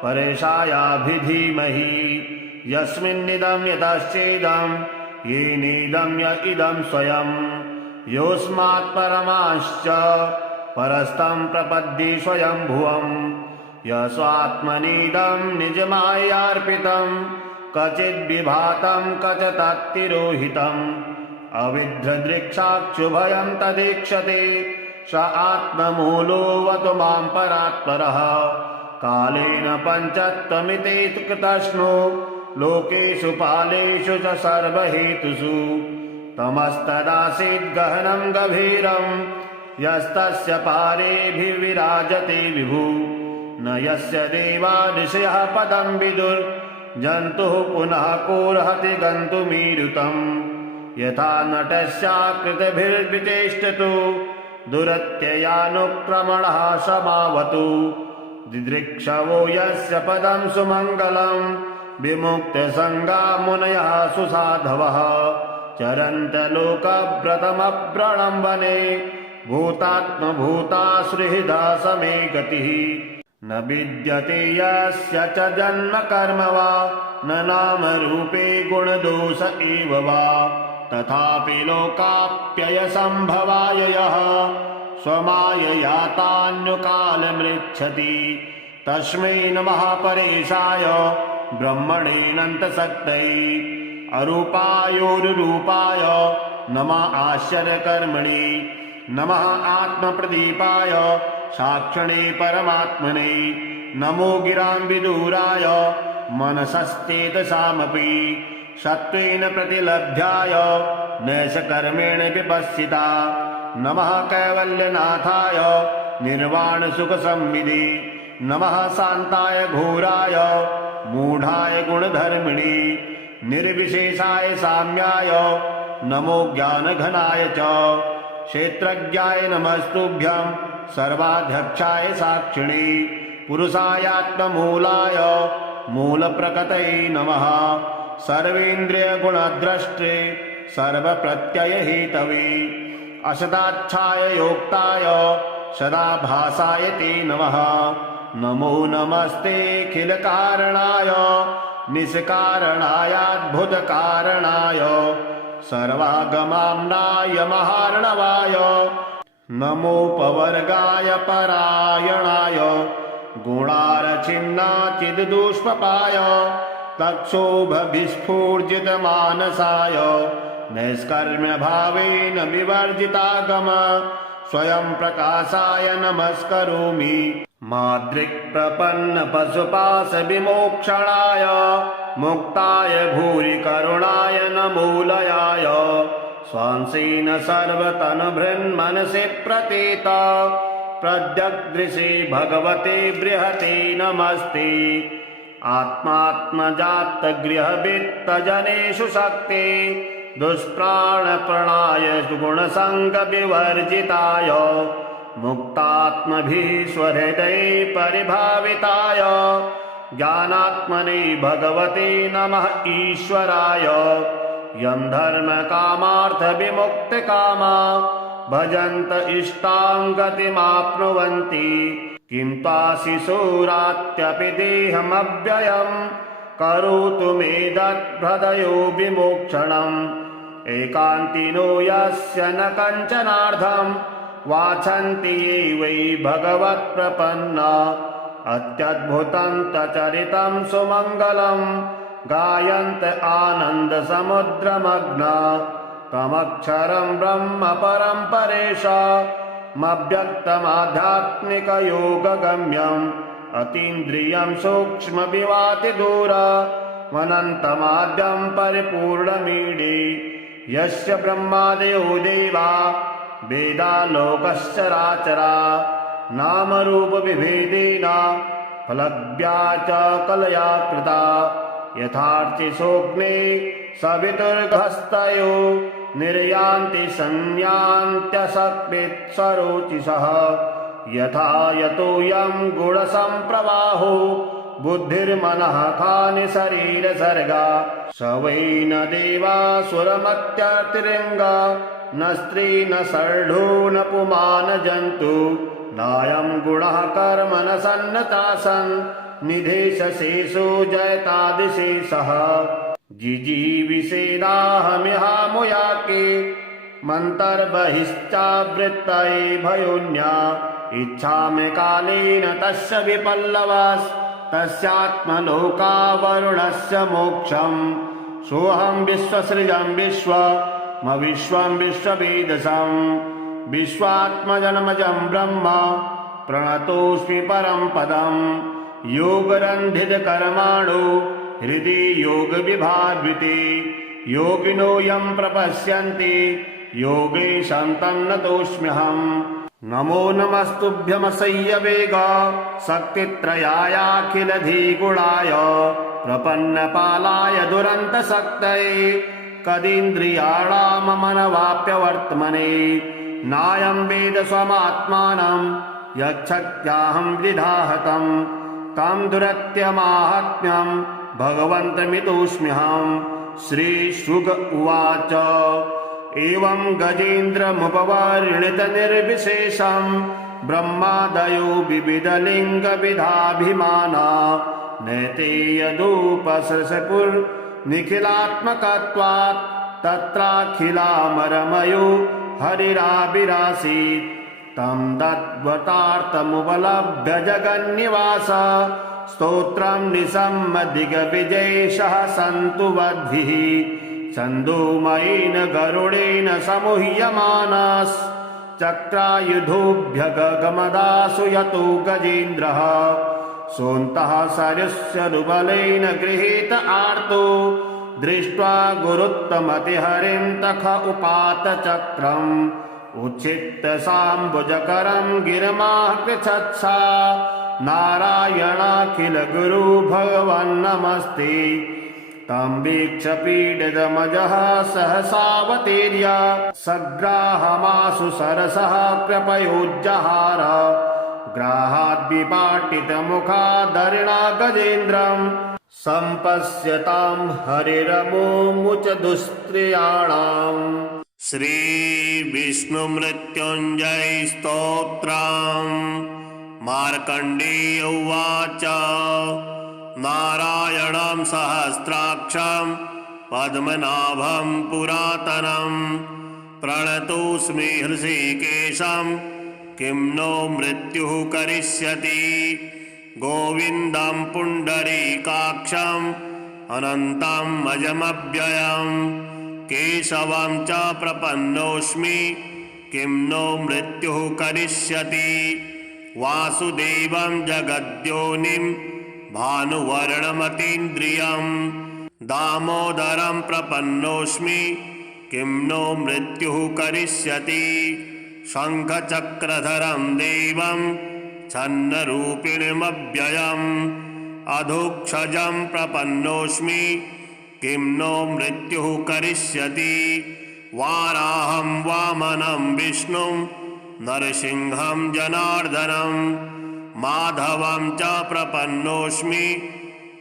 परेशायाभिधीमहि यस्मिन्निदं यतश्चेदं येनेदं य इदं स्वयं योऽस्मात् परमाश्च परस्तं प्रपद्ये स्वयं भुवं यस्वात्मनीदं निजमायार्पितं क्वचिद्विभातं क्वचित्तिरोहितम् अविद्रदृक्षाक्षुभयं तदीक्षते स आत्ममूलोऽवतु मां परात्परः कालेन पञ्चत्वमिति कृतस्नो लोकेषु पालेषु च सर्वहेतुषु तमस्तदासीद् गहनं गभीरं यस्तस्य पारेभिर्विराजते विभु न यस्य देवा ऋषयः पदं विदुर्जन्तुः पुनः कोऽर्हति गन्तुमीरुतम् यथा नटस्याकृतिभिर्विचेष्टतु दुरत्ययानुक्रमणः समावतु दिदृक्षवो यस्य पदं सुमङ्गलं विमुक्तसङ्गा मुनयः सुसाधवः चरन्तलोकव्रतमव्रणं वने भूतात्मभूताश्रिहृदा समे गतिः न विद्यते यस्य च जन्म कर्म वा न नाम रूपे गुणदोष एव वा तथापि लोकाप्ययसम्भवाय यः स्वमायया तान्युकालमृच्छति तस्मै नमः परेशाय ब्रह्मणेऽनन्तशक्तये अरूपायोरुरूपाय नमः आश्चर्यकर्मणे नमः आत्मप्रदीपाय साक्षिणे परमात्मने नमो गिरां विदूराय मनसश्चेतसामपि सत्त्वेन प्रतिलभ्याय नैषकर्मेण विपश्चिता नमः कैवल्यनाथाय निर्वाणसुखसंविदे नमः शान्ताय घोराय मूढाय गुणधर्मिणे निर्विशेषाय साम्याय नमो ज्ञानघनाय च क्षेत्रज्ञाय नमस्तुभ्यं सर्वाध्यक्षाय साक्षिणे पुरुषायात्ममूलाय मूलप्रकृतये नमः सर्वेन्द्रियगुणद्रष्टे सर्वप्रत्ययहेतवे असदाच्छाय योक्ताय सदाभासाय ते नमः नमो नमस्तेऽखिलकारणाय निष्कारणायाद्भुतकारणाय सर्वागमाम्नाय महार्णवाय नमोपवर्गाय परायणाय गुणारचिन्नाचिद्दुष्पपाय तक्षोभविस्फूर्जितमानसाय नैष्कर्म्यभावेन विवर्जितागम स्वयं प्रकाशाय नमस्करोमि माद्रिक्प्रपन्नपशुपाशविमोक्षणाय मुक्ताय भूरि करुणाय नमोलयाय स्वांसेन सर्वतनुभृन्मनसि प्रतीत प्रद्यग्दृशे भगवते बृहते नमस्ते आत्मात्मजातगृहवित्तजनेषु शक्ते दुष्प्राणप्रणाय गुणसङ्गविवर्जिताय मुक्तात्मभिः स्वहृदये परिभाविताय ज्ञानात्मने भगवते नमः ईश्वराय यं धर्मकामार्थविमुक्तकामा भजन्त इष्टां गतिमाप्नुवन्ति किं त्वाशिशूरात्यपि देहमव्ययं करोतु मे दद्भृदयो विमोक्षणम् एकान्तिनो यस्य न कञ्चनार्थं वाचन्ति ये वै भगवत्प्रपन्ना अत्यद्भुतं तचरितं सुमङ्गलं गायन्त आनन्दसमुद्रमग्ना तमक्षरं ब्रह्म परं परेशामव्यक्तमाध्यात्मिकयोगगम्यम् अतीन्द्रियं सूक्ष्मविवातिदूरमनन्तमाद्यं परिपूर्णमीडे यस्य ब्रह्मादयो देवा वेदालोकश्चराचरा नामरूपविभेदेन फलज्ञा च कलया कृता यथार्चिसोऽग्ने सवितुर्गस्तयो निर्यान्ति संयान्त्यसक्तित्सरोचिषः यथा यतोऽयं गुणसम्प्रवाहो बुद्धिर्मनः खानि शरीरसर्गा स वै न देवासुरमत्यतिरङ्गा न स्त्री न शर्ढो न पुमान जन्तु नायं गुणः कर्म न सन्नतासन् निधेशशेषो जयतादिशेषः जिजीविषेणाहमिहामुयाके मन्तर्बहिश्चावृत्तये भयोन्या इच्छामि कालेन तस्य विपल्लवास्तस्यात्मलोकावरुणस्य मोक्षम् सोऽहं विश्वसृजं विश्वमविश्वं विश्ववेदसं विश्वात्मजन्मजं ब्रह्म प्रणतोऽस्मि परं पदम् योगरन्धितकर्माणो हृदि योगविभावृते योगिनो यं प्रपश्यन्ति योगेशं तन्नतोऽस्म्यहम् नमो नमस्तुभ्यमसह्यवेग शक्तित्रयायाखिलधिगुणाय प्रपन्नपालाय दुरन्तशक्तये कदीन्द्रियाणाममनवाप्यवर्त्मने नायं वेद स्वमात्मानं यच्छक्त्याहं विधाहतं तं दुरत्यमाहात्म्यं भगवन्तमितोऽस्म्यहं श्रीशुक उवाच एवं गजेन्द्रमुपवर्णितनिर्विशेषं ब्रह्मादयो विविधलिङ्गविधाभिमाना नैते यदुपसृशपुर्निखिलात्मकत्वात् तत्राखिलामरमयो हरिराविरासीत् तं तद्वतार्थमुपलभ्य जगन्निवास स्तोत्रं निसम्मदिग्विजयेशः सन्तु वद्भिः छन्दोमयेन गरुडेन समूह्यमानश्चक्रायुधोऽभ्यगमदासु यतो गजेन्द्रः सोऽन्तः सरस्यरुबलेन गृहीत आर्तो दृष्ट्वा गुरुत्तमतिहरिं तख उपात चक्रम् उच्छित्य साम्बुजकरं गिरिमाकृच्छत्सा नारायणाखिल गुरु भगवन् नमस्ते तं वीक्ष्य पीडितमजः सहसावतीर्य सग्राहमाशु सरसः कृपयोज्जहार ग्राहाद्विपाटितमुखादरिणा गजेन्द्रम् सम्पश्यतां हरिरमुमुच दुस्त्रियाणाम्। श्रीविष्णुमृत्युञ्जय स्तोत्रम्। मार्कण्डेय उवाच नारायणं सहस्राक्षं पद्मनाभं पुरातनं प्रणतोऽस्मि हृषीकेशं किं नो मृत्युः करिष्यति। गोविन्दं पुण्डरीकाक्षम् अनन्तं अजमव्ययं केशवं च प्रपन्नोऽस्मि किं नो मृत्युः करिष्यति। वासुदेवं जगद्योनिं भानुवर्णमतीन्द्रियं दामोदरं प्रपन्नोऽस्मि किं नो मृत्युः करिष्यति। शङ्खचक्रधरं देवं छन्नरूपिणमव्ययम् अधोक्षजं प्रपन्नोऽस्मि किं नो मृत्युः करिष्यति। वाराहं वामनं विष्णुं नरसिंहं जनार्दनं माधवं च प्रपन्नोऽस्मि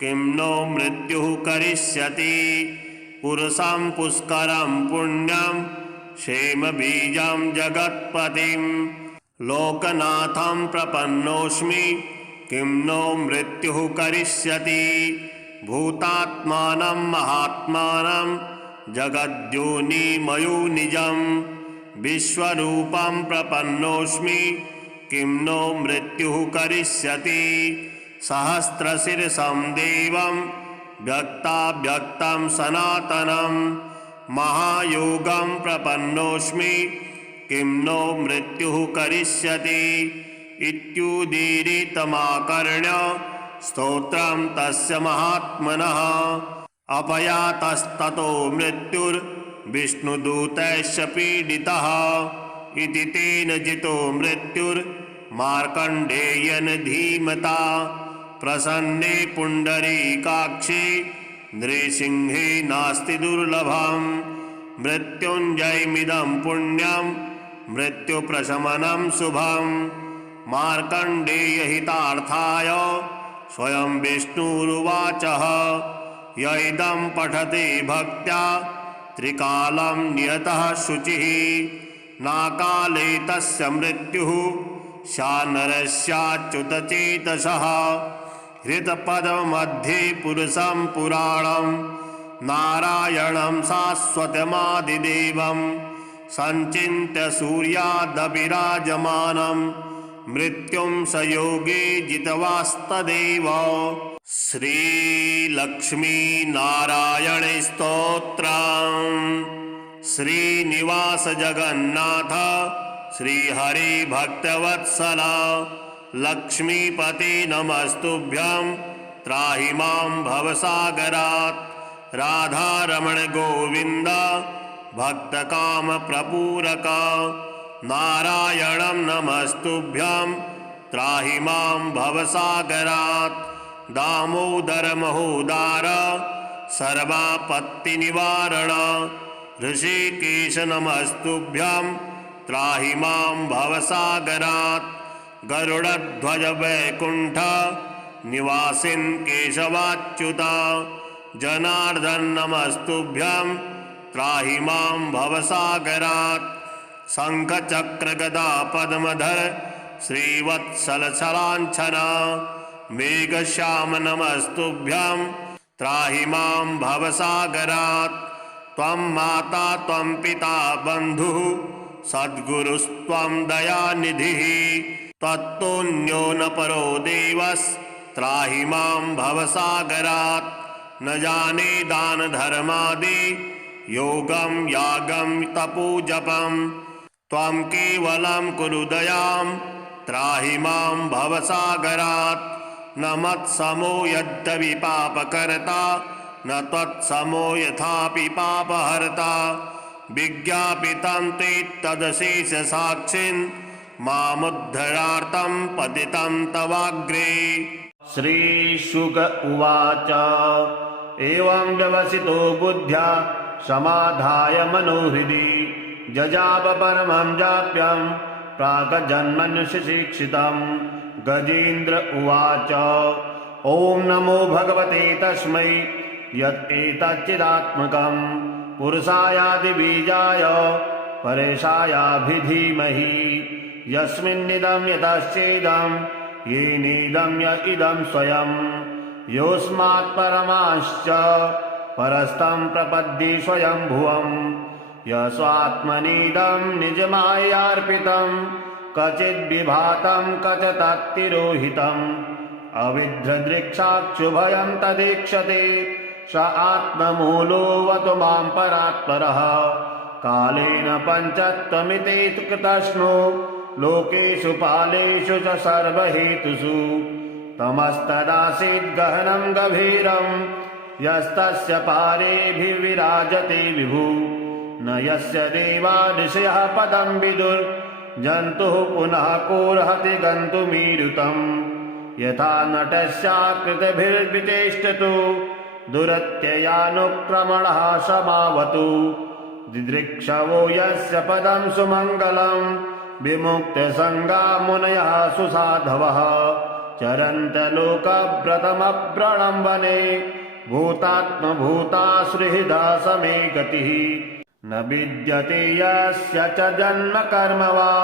किं नो मृत्युः करिष्यति। पुरुषं पुष्करं पुण्यं क्षेमबीजं जगत्पतिं लोकनाथं प्रपन्नोऽस्मि किं नो मृत्युः करिष्यति। भूतात्मानं महात्मानं जगद्योनिमयोनिजं विश्वरूपं प्रपन्नोऽस्मि किं नो मृत्युः करिष्यति। सहस्रशीर्षं देवं व्यक्ताव्यक्तं सनातनं महायोगं प्रपन्नोऽस्मि किं नो मृत्युः करिष्यति। इत्युदीरितमाकर्ण्य स्तोत्रं तस्य महात्मनः अपयातस्ततो मृत्युर्विष्णुदूतैश्च पीडितः इति तेन जितो मृत्युर्मार्कण्डेयेन धीमता। प्रसन्ने पुण्डरीकाक्षे नृसिंहे नास्ति दुर्लभम् मृत्युञ्जयमिदं पुण्यं मृत्युप्रशमनं शुभम्। मार्कण्डेयहितार्थाय स्वयं विष्णुरुवाचः य इदं पठते भक्त्या त्रिकालं नियतः शुचिः नाकाले तस्य मृत्युः शानरस्याच्युतचेतसः। हृतपद्ममध्ये पुरुषं पुराणं नारायणं शाश्वतमादिदेवं सञ्चिन्त्य सूर्यादविराजमानं मृत्युं स योगे जितवास्तदेव। श्रीलक्ष्मीनारायण स्तोत्रम्। श्रीनिवास जगन्नाथ श्रीहरि भक्तवत्सला लक्ष्मीपते नमस्तुभ्यं त्राहि मां भवसागरात्। राधारमण गोविन्द भक्तकामप्रपूरक नारायणं नमस्तुभ्यं त्राहि मां भवसागरात्। दामोदर महोदार सर्वापत्तिनिवारण ऋषिकेश नमस्तुभ्यं त्राहि मां भवसागरात्। गरुडध्वज वैकुण्ठ निवासिन् केशवाच्युत जनार्दन नमस्तुभ्यं त्राहि मां भवसागरात्। शङ्खचक्रगदा पद्मधर श्रीवत्सलसलाञ्छना मेघश्याम नमस्तुभ्यं त्राहि मां भवसागरात्। त्वं माता त्वं पिता बन्धुः सद्गुरुस्त्वं दयानिधिः त्वत्तोऽन्यो न परो देवस्त्राहि मां भवसागरात्। न जाने दान धर्मादि योगं यागं तपोजपं त्वं केवलं कुरु दयां त्राहि मां भवसागरात्। न मत्समो यद्यपि पापकर्ता न त्वत्समो यथापि पापहर्ता विज्ञापितं ते तदशेषसाक्षिन् मामुद्धरार्थं पतितं तवाग्रे। श्रीशुक उवाच एवं व्यवसितो बुद्ध्या समाधाय मनोहृदि जजाप परमं जाप्यं प्राक्जन्मन्यशिक्षितं। गजेन्द्र उवाच ॐ नमो भगवते तस्मै यत्एतच्चिदात्मकं पुरुषायादिबीजाय परेशायाभिधीमहि यस्मिन्निदं यतश्चेदं येनेदं य इदं स्वयं योऽस्मात् परमाश्च परस्तं प्रपद्ये स्वयंभुवं यस्वात्मनीदं निजमायार्पितं क्वचिद्विभातं क्वचित्तिरोहितम् अविद्रदृक्षाक्षुभयं तदीक्षते स आत्ममूलोऽवतु मां परात्परः कालेन पञ्चत्वमिति कृतस्नो लोकेषु पालेषु च सर्वहेतुषु तमस्तदासीद् गहनं गभीरं यस्तस्य पारेभिर्विराजते विभु न यस्य देवा ऋषयः पदं विदुर्जन्तुः पुनः कोऽर्हति गन्तुमीरुतम् यथा नटस्याकृतिभिर्विचेष्टतो दुरत्ययानुक्रमणः समावतु दिदृक्षवो यस्य पदं सुमङ्गलं विमुक्तसङ्गा मुनयः सुसाधवः चरन्तलोकव्रतमव्रणं वने भूतात्मभूतासुहृदा समे गतिः न विद्यते यस्य च जन्म कर्म वा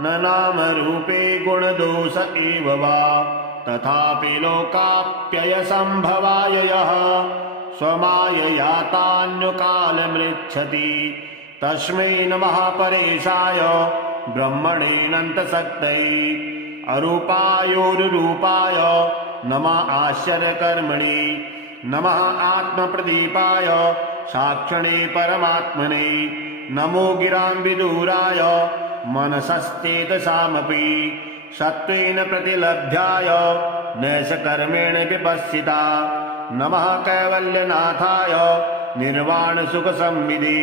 न नाम रूपे गुणदोष एव वा तथापि लोकाप्ययसम्भवाय यः स्वमाययातान्युकालमृच्छति तस्मै नमः परेशाय ब्रह्मणेऽनन्तशक्तये अरूपायोरुरूपाय नमः आश्चर्यकर्मणे नमः आत्मप्रदीपाय साक्षिणे परमात्मने नमो गिराम्बिदूराय मनसश्चेतसामपि सत्त्वेन प्रतिलभ्याय नैषकर्मेण विपश्चिता नमः कैवल्यनाथाय निर्वाणसुखसंविदे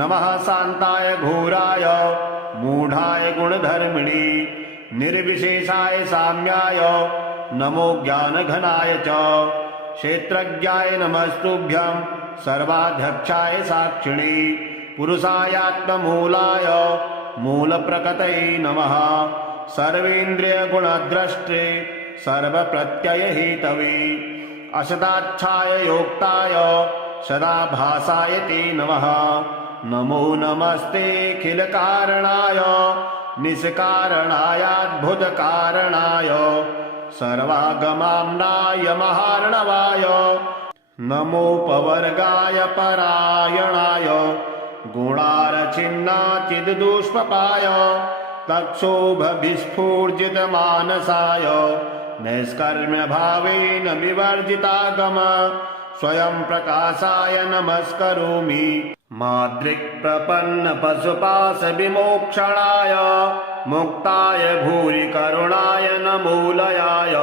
नमः शान्ताय घोराय मूढाय गुणधर्मिणे निर्विशेषाय साम्याय नमो ज्ञानघनाय च क्षेत्रज्ञाय नमस्तुभ्यं सर्वाध्यक्षाय साक्षिणे पुरुषायात्ममूलाय मूलप्रकृतये नमः सर्वेन्द्रियगुणद्रष्टे सर्वप्रत्ययहेतवे असदाच्छाय योक्ताय सदाभासाय ते नमः नमो नमस्तेऽखिलकारणाय निष्कारणायाद्भुतकारणाय सर्वागमाम्नाय महार्णवाय नमोपवर्गाय परायणाय गुणारचिन्नाचिद्दुष्पपाय तक्षोभविस्फूर्जितमानसाय नैष्कर्म्यभावेन विवर्जितागम स्वयं प्रकाशाय नमस्करोमि माद्रिक्प्रपन्नपशुपाशविमोक्षणाय मुक्ताय भूरि करुणाय नमोलयाय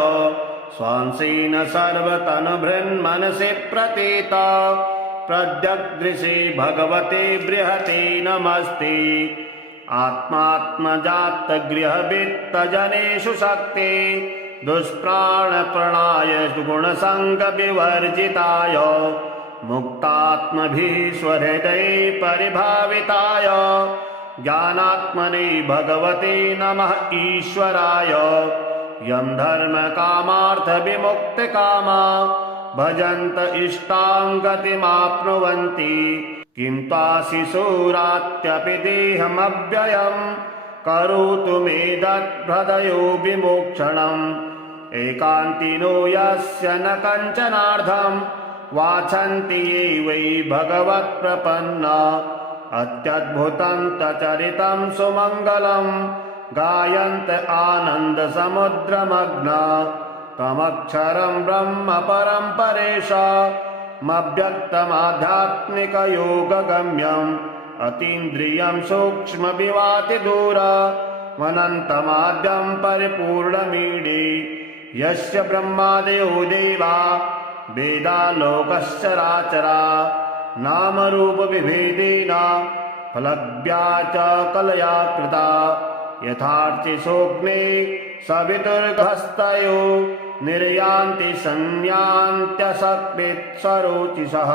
स्वांसेन सर्वतनुभृन्मनसि प्रतीत प्रद्यग्दृशे भगवते बृहते नमस्ते आत्मात्मजातगृहवित्तजनेषु शक्ते दुष्प्राणप्रणाय गुणसङ्गविवर्जिताय मुक्तात्मभिः स्वहृदये परिभाविताय ज्ञानात्मने भगवते नमः ईश्वराय यं धर्मकामार्थविमुक्तकामा भजन्त इष्टां गतिमाप्नुवन्ति किं त्वाशिशोरात्यपि देहमव्ययम् करोतु मे दद्भृदयो विमोक्षणम् एकान्तिनो यस्य न कञ्चनार्थं वाछन्ति ये वै भगवत्प्रपन्ना अत्यद्भुतं तचरितं सुमङ्गलं गायन्त आनन्दसमुद्रमग्ना तमक्षरं ब्रह्म परं परेशामव्यक्तमाध्यात्मिकयोगगम्यम् अतीन्द्रियं सूक्ष्मविवातिदूरमनन्तमाद्यं परिपूर्णमीडे यस्य ब्रह्मादयो देवा वेदालोकश्चराचरा नामरूपविभेदेन फलज्ञा च कलया कृता यथार्चिषोऽग्ने सवितुर्गहस्तयो निर्यान्ति संयान्त्यसकृत्सरोचिषः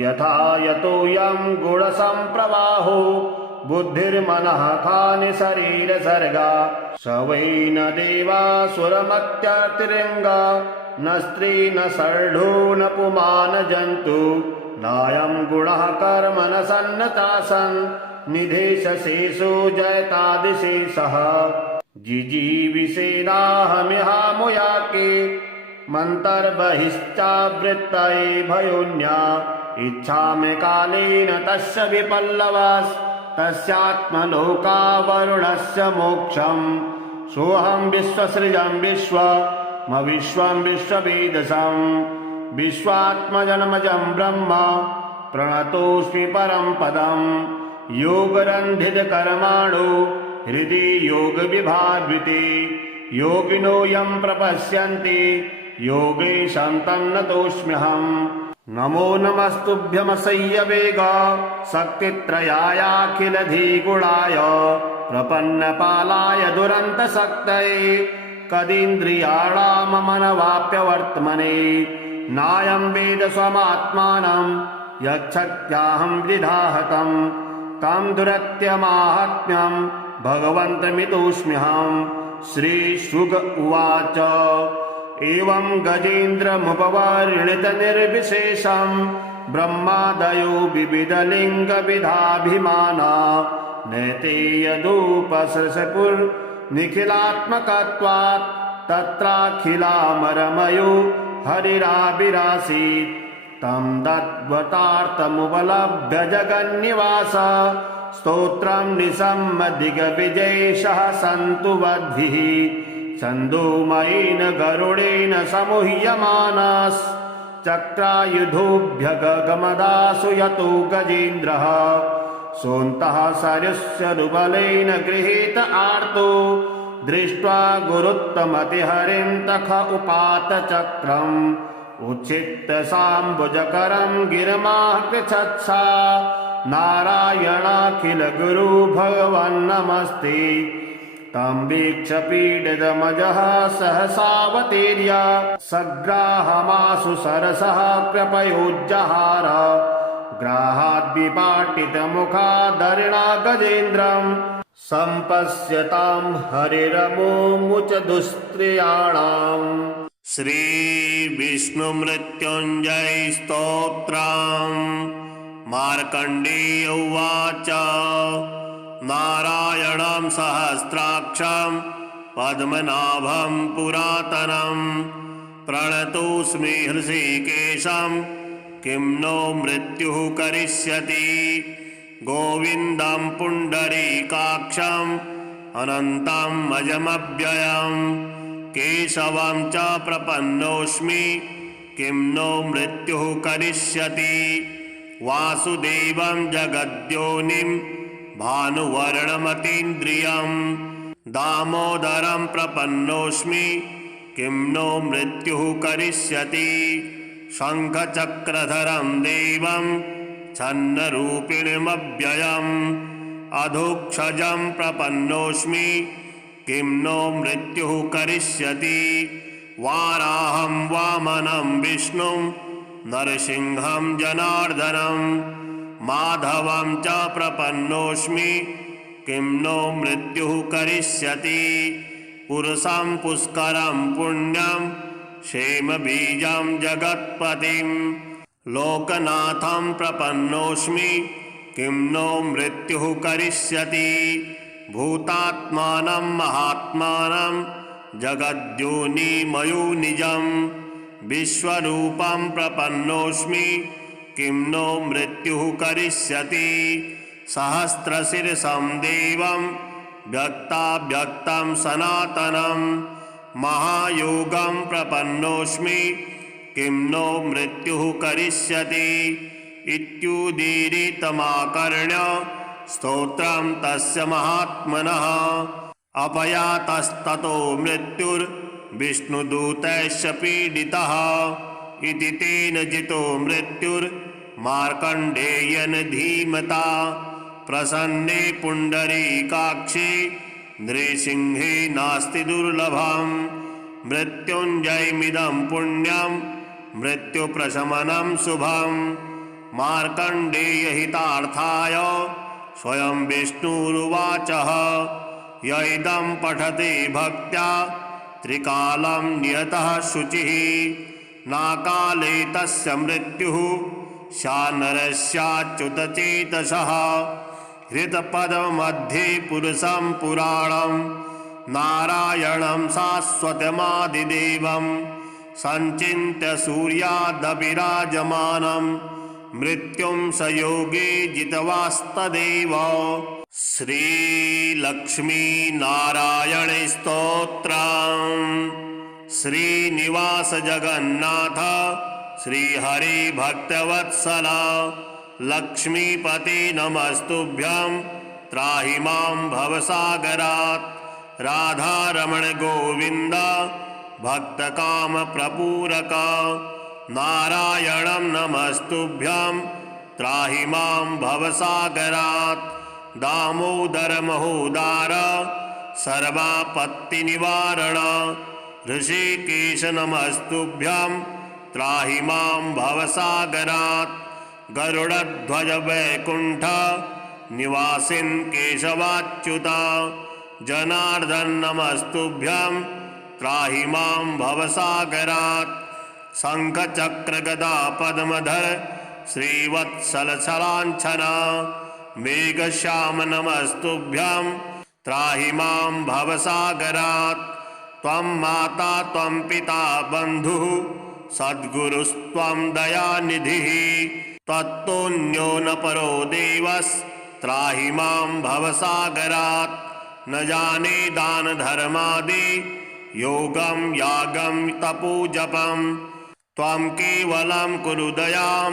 यथा यतोऽयं गुणसम्प्रवाहो बुद्धिर्मनः खानि शरीरसर्गा स वै न देवासुरमत्यतिरङ्गा न स्त्री न शर्ढो न पुमान जन्तु नायं गुणः कर्म न सन्न चासन् निधेशशेषो जयतादिशेषः जिजीविषेदाहमिहामुयाके मन्तर्बहिश्चावृत्तये भयोन्या इच्छामि कालेन तस्य विपल्लवास् तस्यात्मलोकावरुणस्य मोक्षम् सोऽहं विश्वसृजं विश्वं विश्ववेदसं विश्वात्मजन्मजं ब्रह्म प्रणतोऽस्मि परं पदम् योगरन्धितकर्माणो हृदि योगविभावृते योगिनो यं प्रपश्यन्ति योगेशं तं नतोऽस्म्यहम् नमो नमस्तुभ्यमसह्यवेग शक्तित्रयायाखिलधिगुणाय प्रपन्नपालाय दुरन्तशक्तये कदीन्द्रियाणाममनवाप्यवर्त्मने नायं वेद स्वमात्मानं यच्छक्त्याहं विधाहतं तं दुरत्यमाहात्म्यं भगवन्तमितोऽस्म्यहं। श्रीशुक उवाच एवं गजेन्द्रमुपवर्णितनिर्विशेषं ब्रह्मादयो विविधलिङ्गविधाभिमाना नैते यदुपसृशपुर्निखिलात्मकत्वात् तत्राखिलामरमयो हरिराविरासीत् तं दत्वतार्थमुपलभ्य जगन्निवास स्तोत्रं निसम्मदिग्विजयेशः सन्तु वद्भिः छन्दोमयेन गरुडेन समूह्यमानश्चक्रायुधोऽभ्यगमदासु यतो गजेन्द्रः सोऽन्तः सरस्वरुबलेन गृहीत आर्तो दृष्ट्वा गुरुत्तमतिहरिं तख उपात चक्रम् उच्छित्त साम्बुजकरं गिरमाः पृच्छत्सा नारायणाखिल गुरु भगवन्नमस्ते तं वीक्ष्य पीडितमजः सहसावतीर्य सग्राहमाशु सरसः कृपयोज्जहार ग्राहाद्विपाटितमुखादरिणा गजेन्द्रम् सम्पश्यतां हरिरमुमुच दुस्त्रियाणाम्। श्रीविष्णुमृत्युञ्जय स्तोत्रम् मार्कण्डेय उवाच नारायणं सहस्राक्षं पद्मनाभं पुरातनं प्रणतोऽस्मि हृषीकेशं किं नो मृत्युः करिष्यति गोविन्दं पुण्डरीकाक्षम् अनन्तं अजमव्ययं केशवं च प्रपन्नोऽस्मि किं नो मृत्युः करिष्यति वासुदेवं जगद्योनिं भानुवर्णमतीन्द्रियं दामोदरं प्रपन्नोऽस्मि किं नो मृत्युः करिष्यति शङ्खचक्रधरं देवं छन्नरूपिणमव्ययम् अधोक्षजं प्रपन्नोऽस्मि किं नो मृत्युः करिष्यति वाराहं वामनं विष्णुं नरसिंहं जनार्दनं माधवं च प्रपन्नोऽस्मि किं नो मृत्युः करिष्यति पुरुषं पुष्करं पुण्यं क्षेमबीजं जगत्पतिं लोकनाथं प्रपन्नोऽस्मि किं नो मृत्युः करिष्यति भूतात्मानं महात्मानं जगद्योनिमयोनिजं विश्वरूपं प्रपन्नोऽस्मि किं नो मृत्युः करिष्यति सहस्रशीर्षं देवं व्यक्ताव्यक्तं सनातनं महायोगं प्रपन्नोऽस्मि किं नो मृत्युः करिष्यति इत्युदीरितमाकर्ण्य स्तोत्रं तस्य महात्मनः अपयातस्ततो मृत्युर्विष्णुदूतैश्च पीडितः इति तेन जितो मृत्युर्मार्कण्डेयेन धीमता प्रसन्ने पुण्डरीकाक्षे नृसिंहे नास्ति दुर्लभं मृत्युञ्जयमिदं पुण्यं मृत्युप्रशमनं शुभं मार्कण्डेयहितार्थाय स्वयं विष्णुरुवाचः य इदं पठति भक्त्या त्रिकालं नियतः शुचिः नाकाले तस्य मृत्युः सा नरस्याच्युतचेतसः हृतपदमध्ये पुरुषं पुराणं नारायणं शाश्वतमादिदेवं सञ्चिन्त्य सूर्यादविराजमानं मृत्युं स योगी जितवास्तदेव। श्रीलक्ष्मीनारायण स्तोत्रम्। श्रीनिवास जगन्नाथ श्रीहरि भक्तवत्सल लक्ष्मीपते नमस्तुभ्यं त्राहि मां भवसागरात् राधारमण गोविन्द भक्तकामप्रपूरक नारायणं नमस्तुभ्यं त्राहि मां भवसागरात् दामोदर महोदार सर्वापत्तिनिवारण ऋषिकेश नमस्तुभ्यं त्राहि मां भवसागरात् गरुडध्वज वैकुण्ठ निवासिन् केशवाच्युत जनार्दन नमस्तुभ्यं त्राहि मां भवसागरात् शङ्खचक्र गदा पद्मधर श्रीवत्सलसलाञ्छन मेघश्याम नमस्तुभ्यं त्राहि मां भवसागरात् त्वं माता त्वं पिता बन्धुः सद्गुरुस्त्वं दयानिधिः त्वत्तोऽन्यो न परो देवस्त्राहि मां भवसागरात् न जाने दान धर्मादि योगं यागं तपोजपं त्वं केवलं कुरु दयां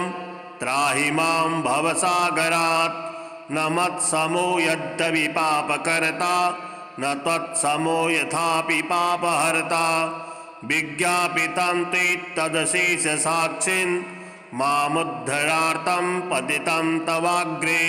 त्राहि मां भवसागरात् न मत्समो यद्यपि पापकर्ता न त्वत्समो यथापि पापहर्ता विज्ञापितं ते तदशेषसाक्षिन् मामुद्धरार्थं पतितं तवाग्रे।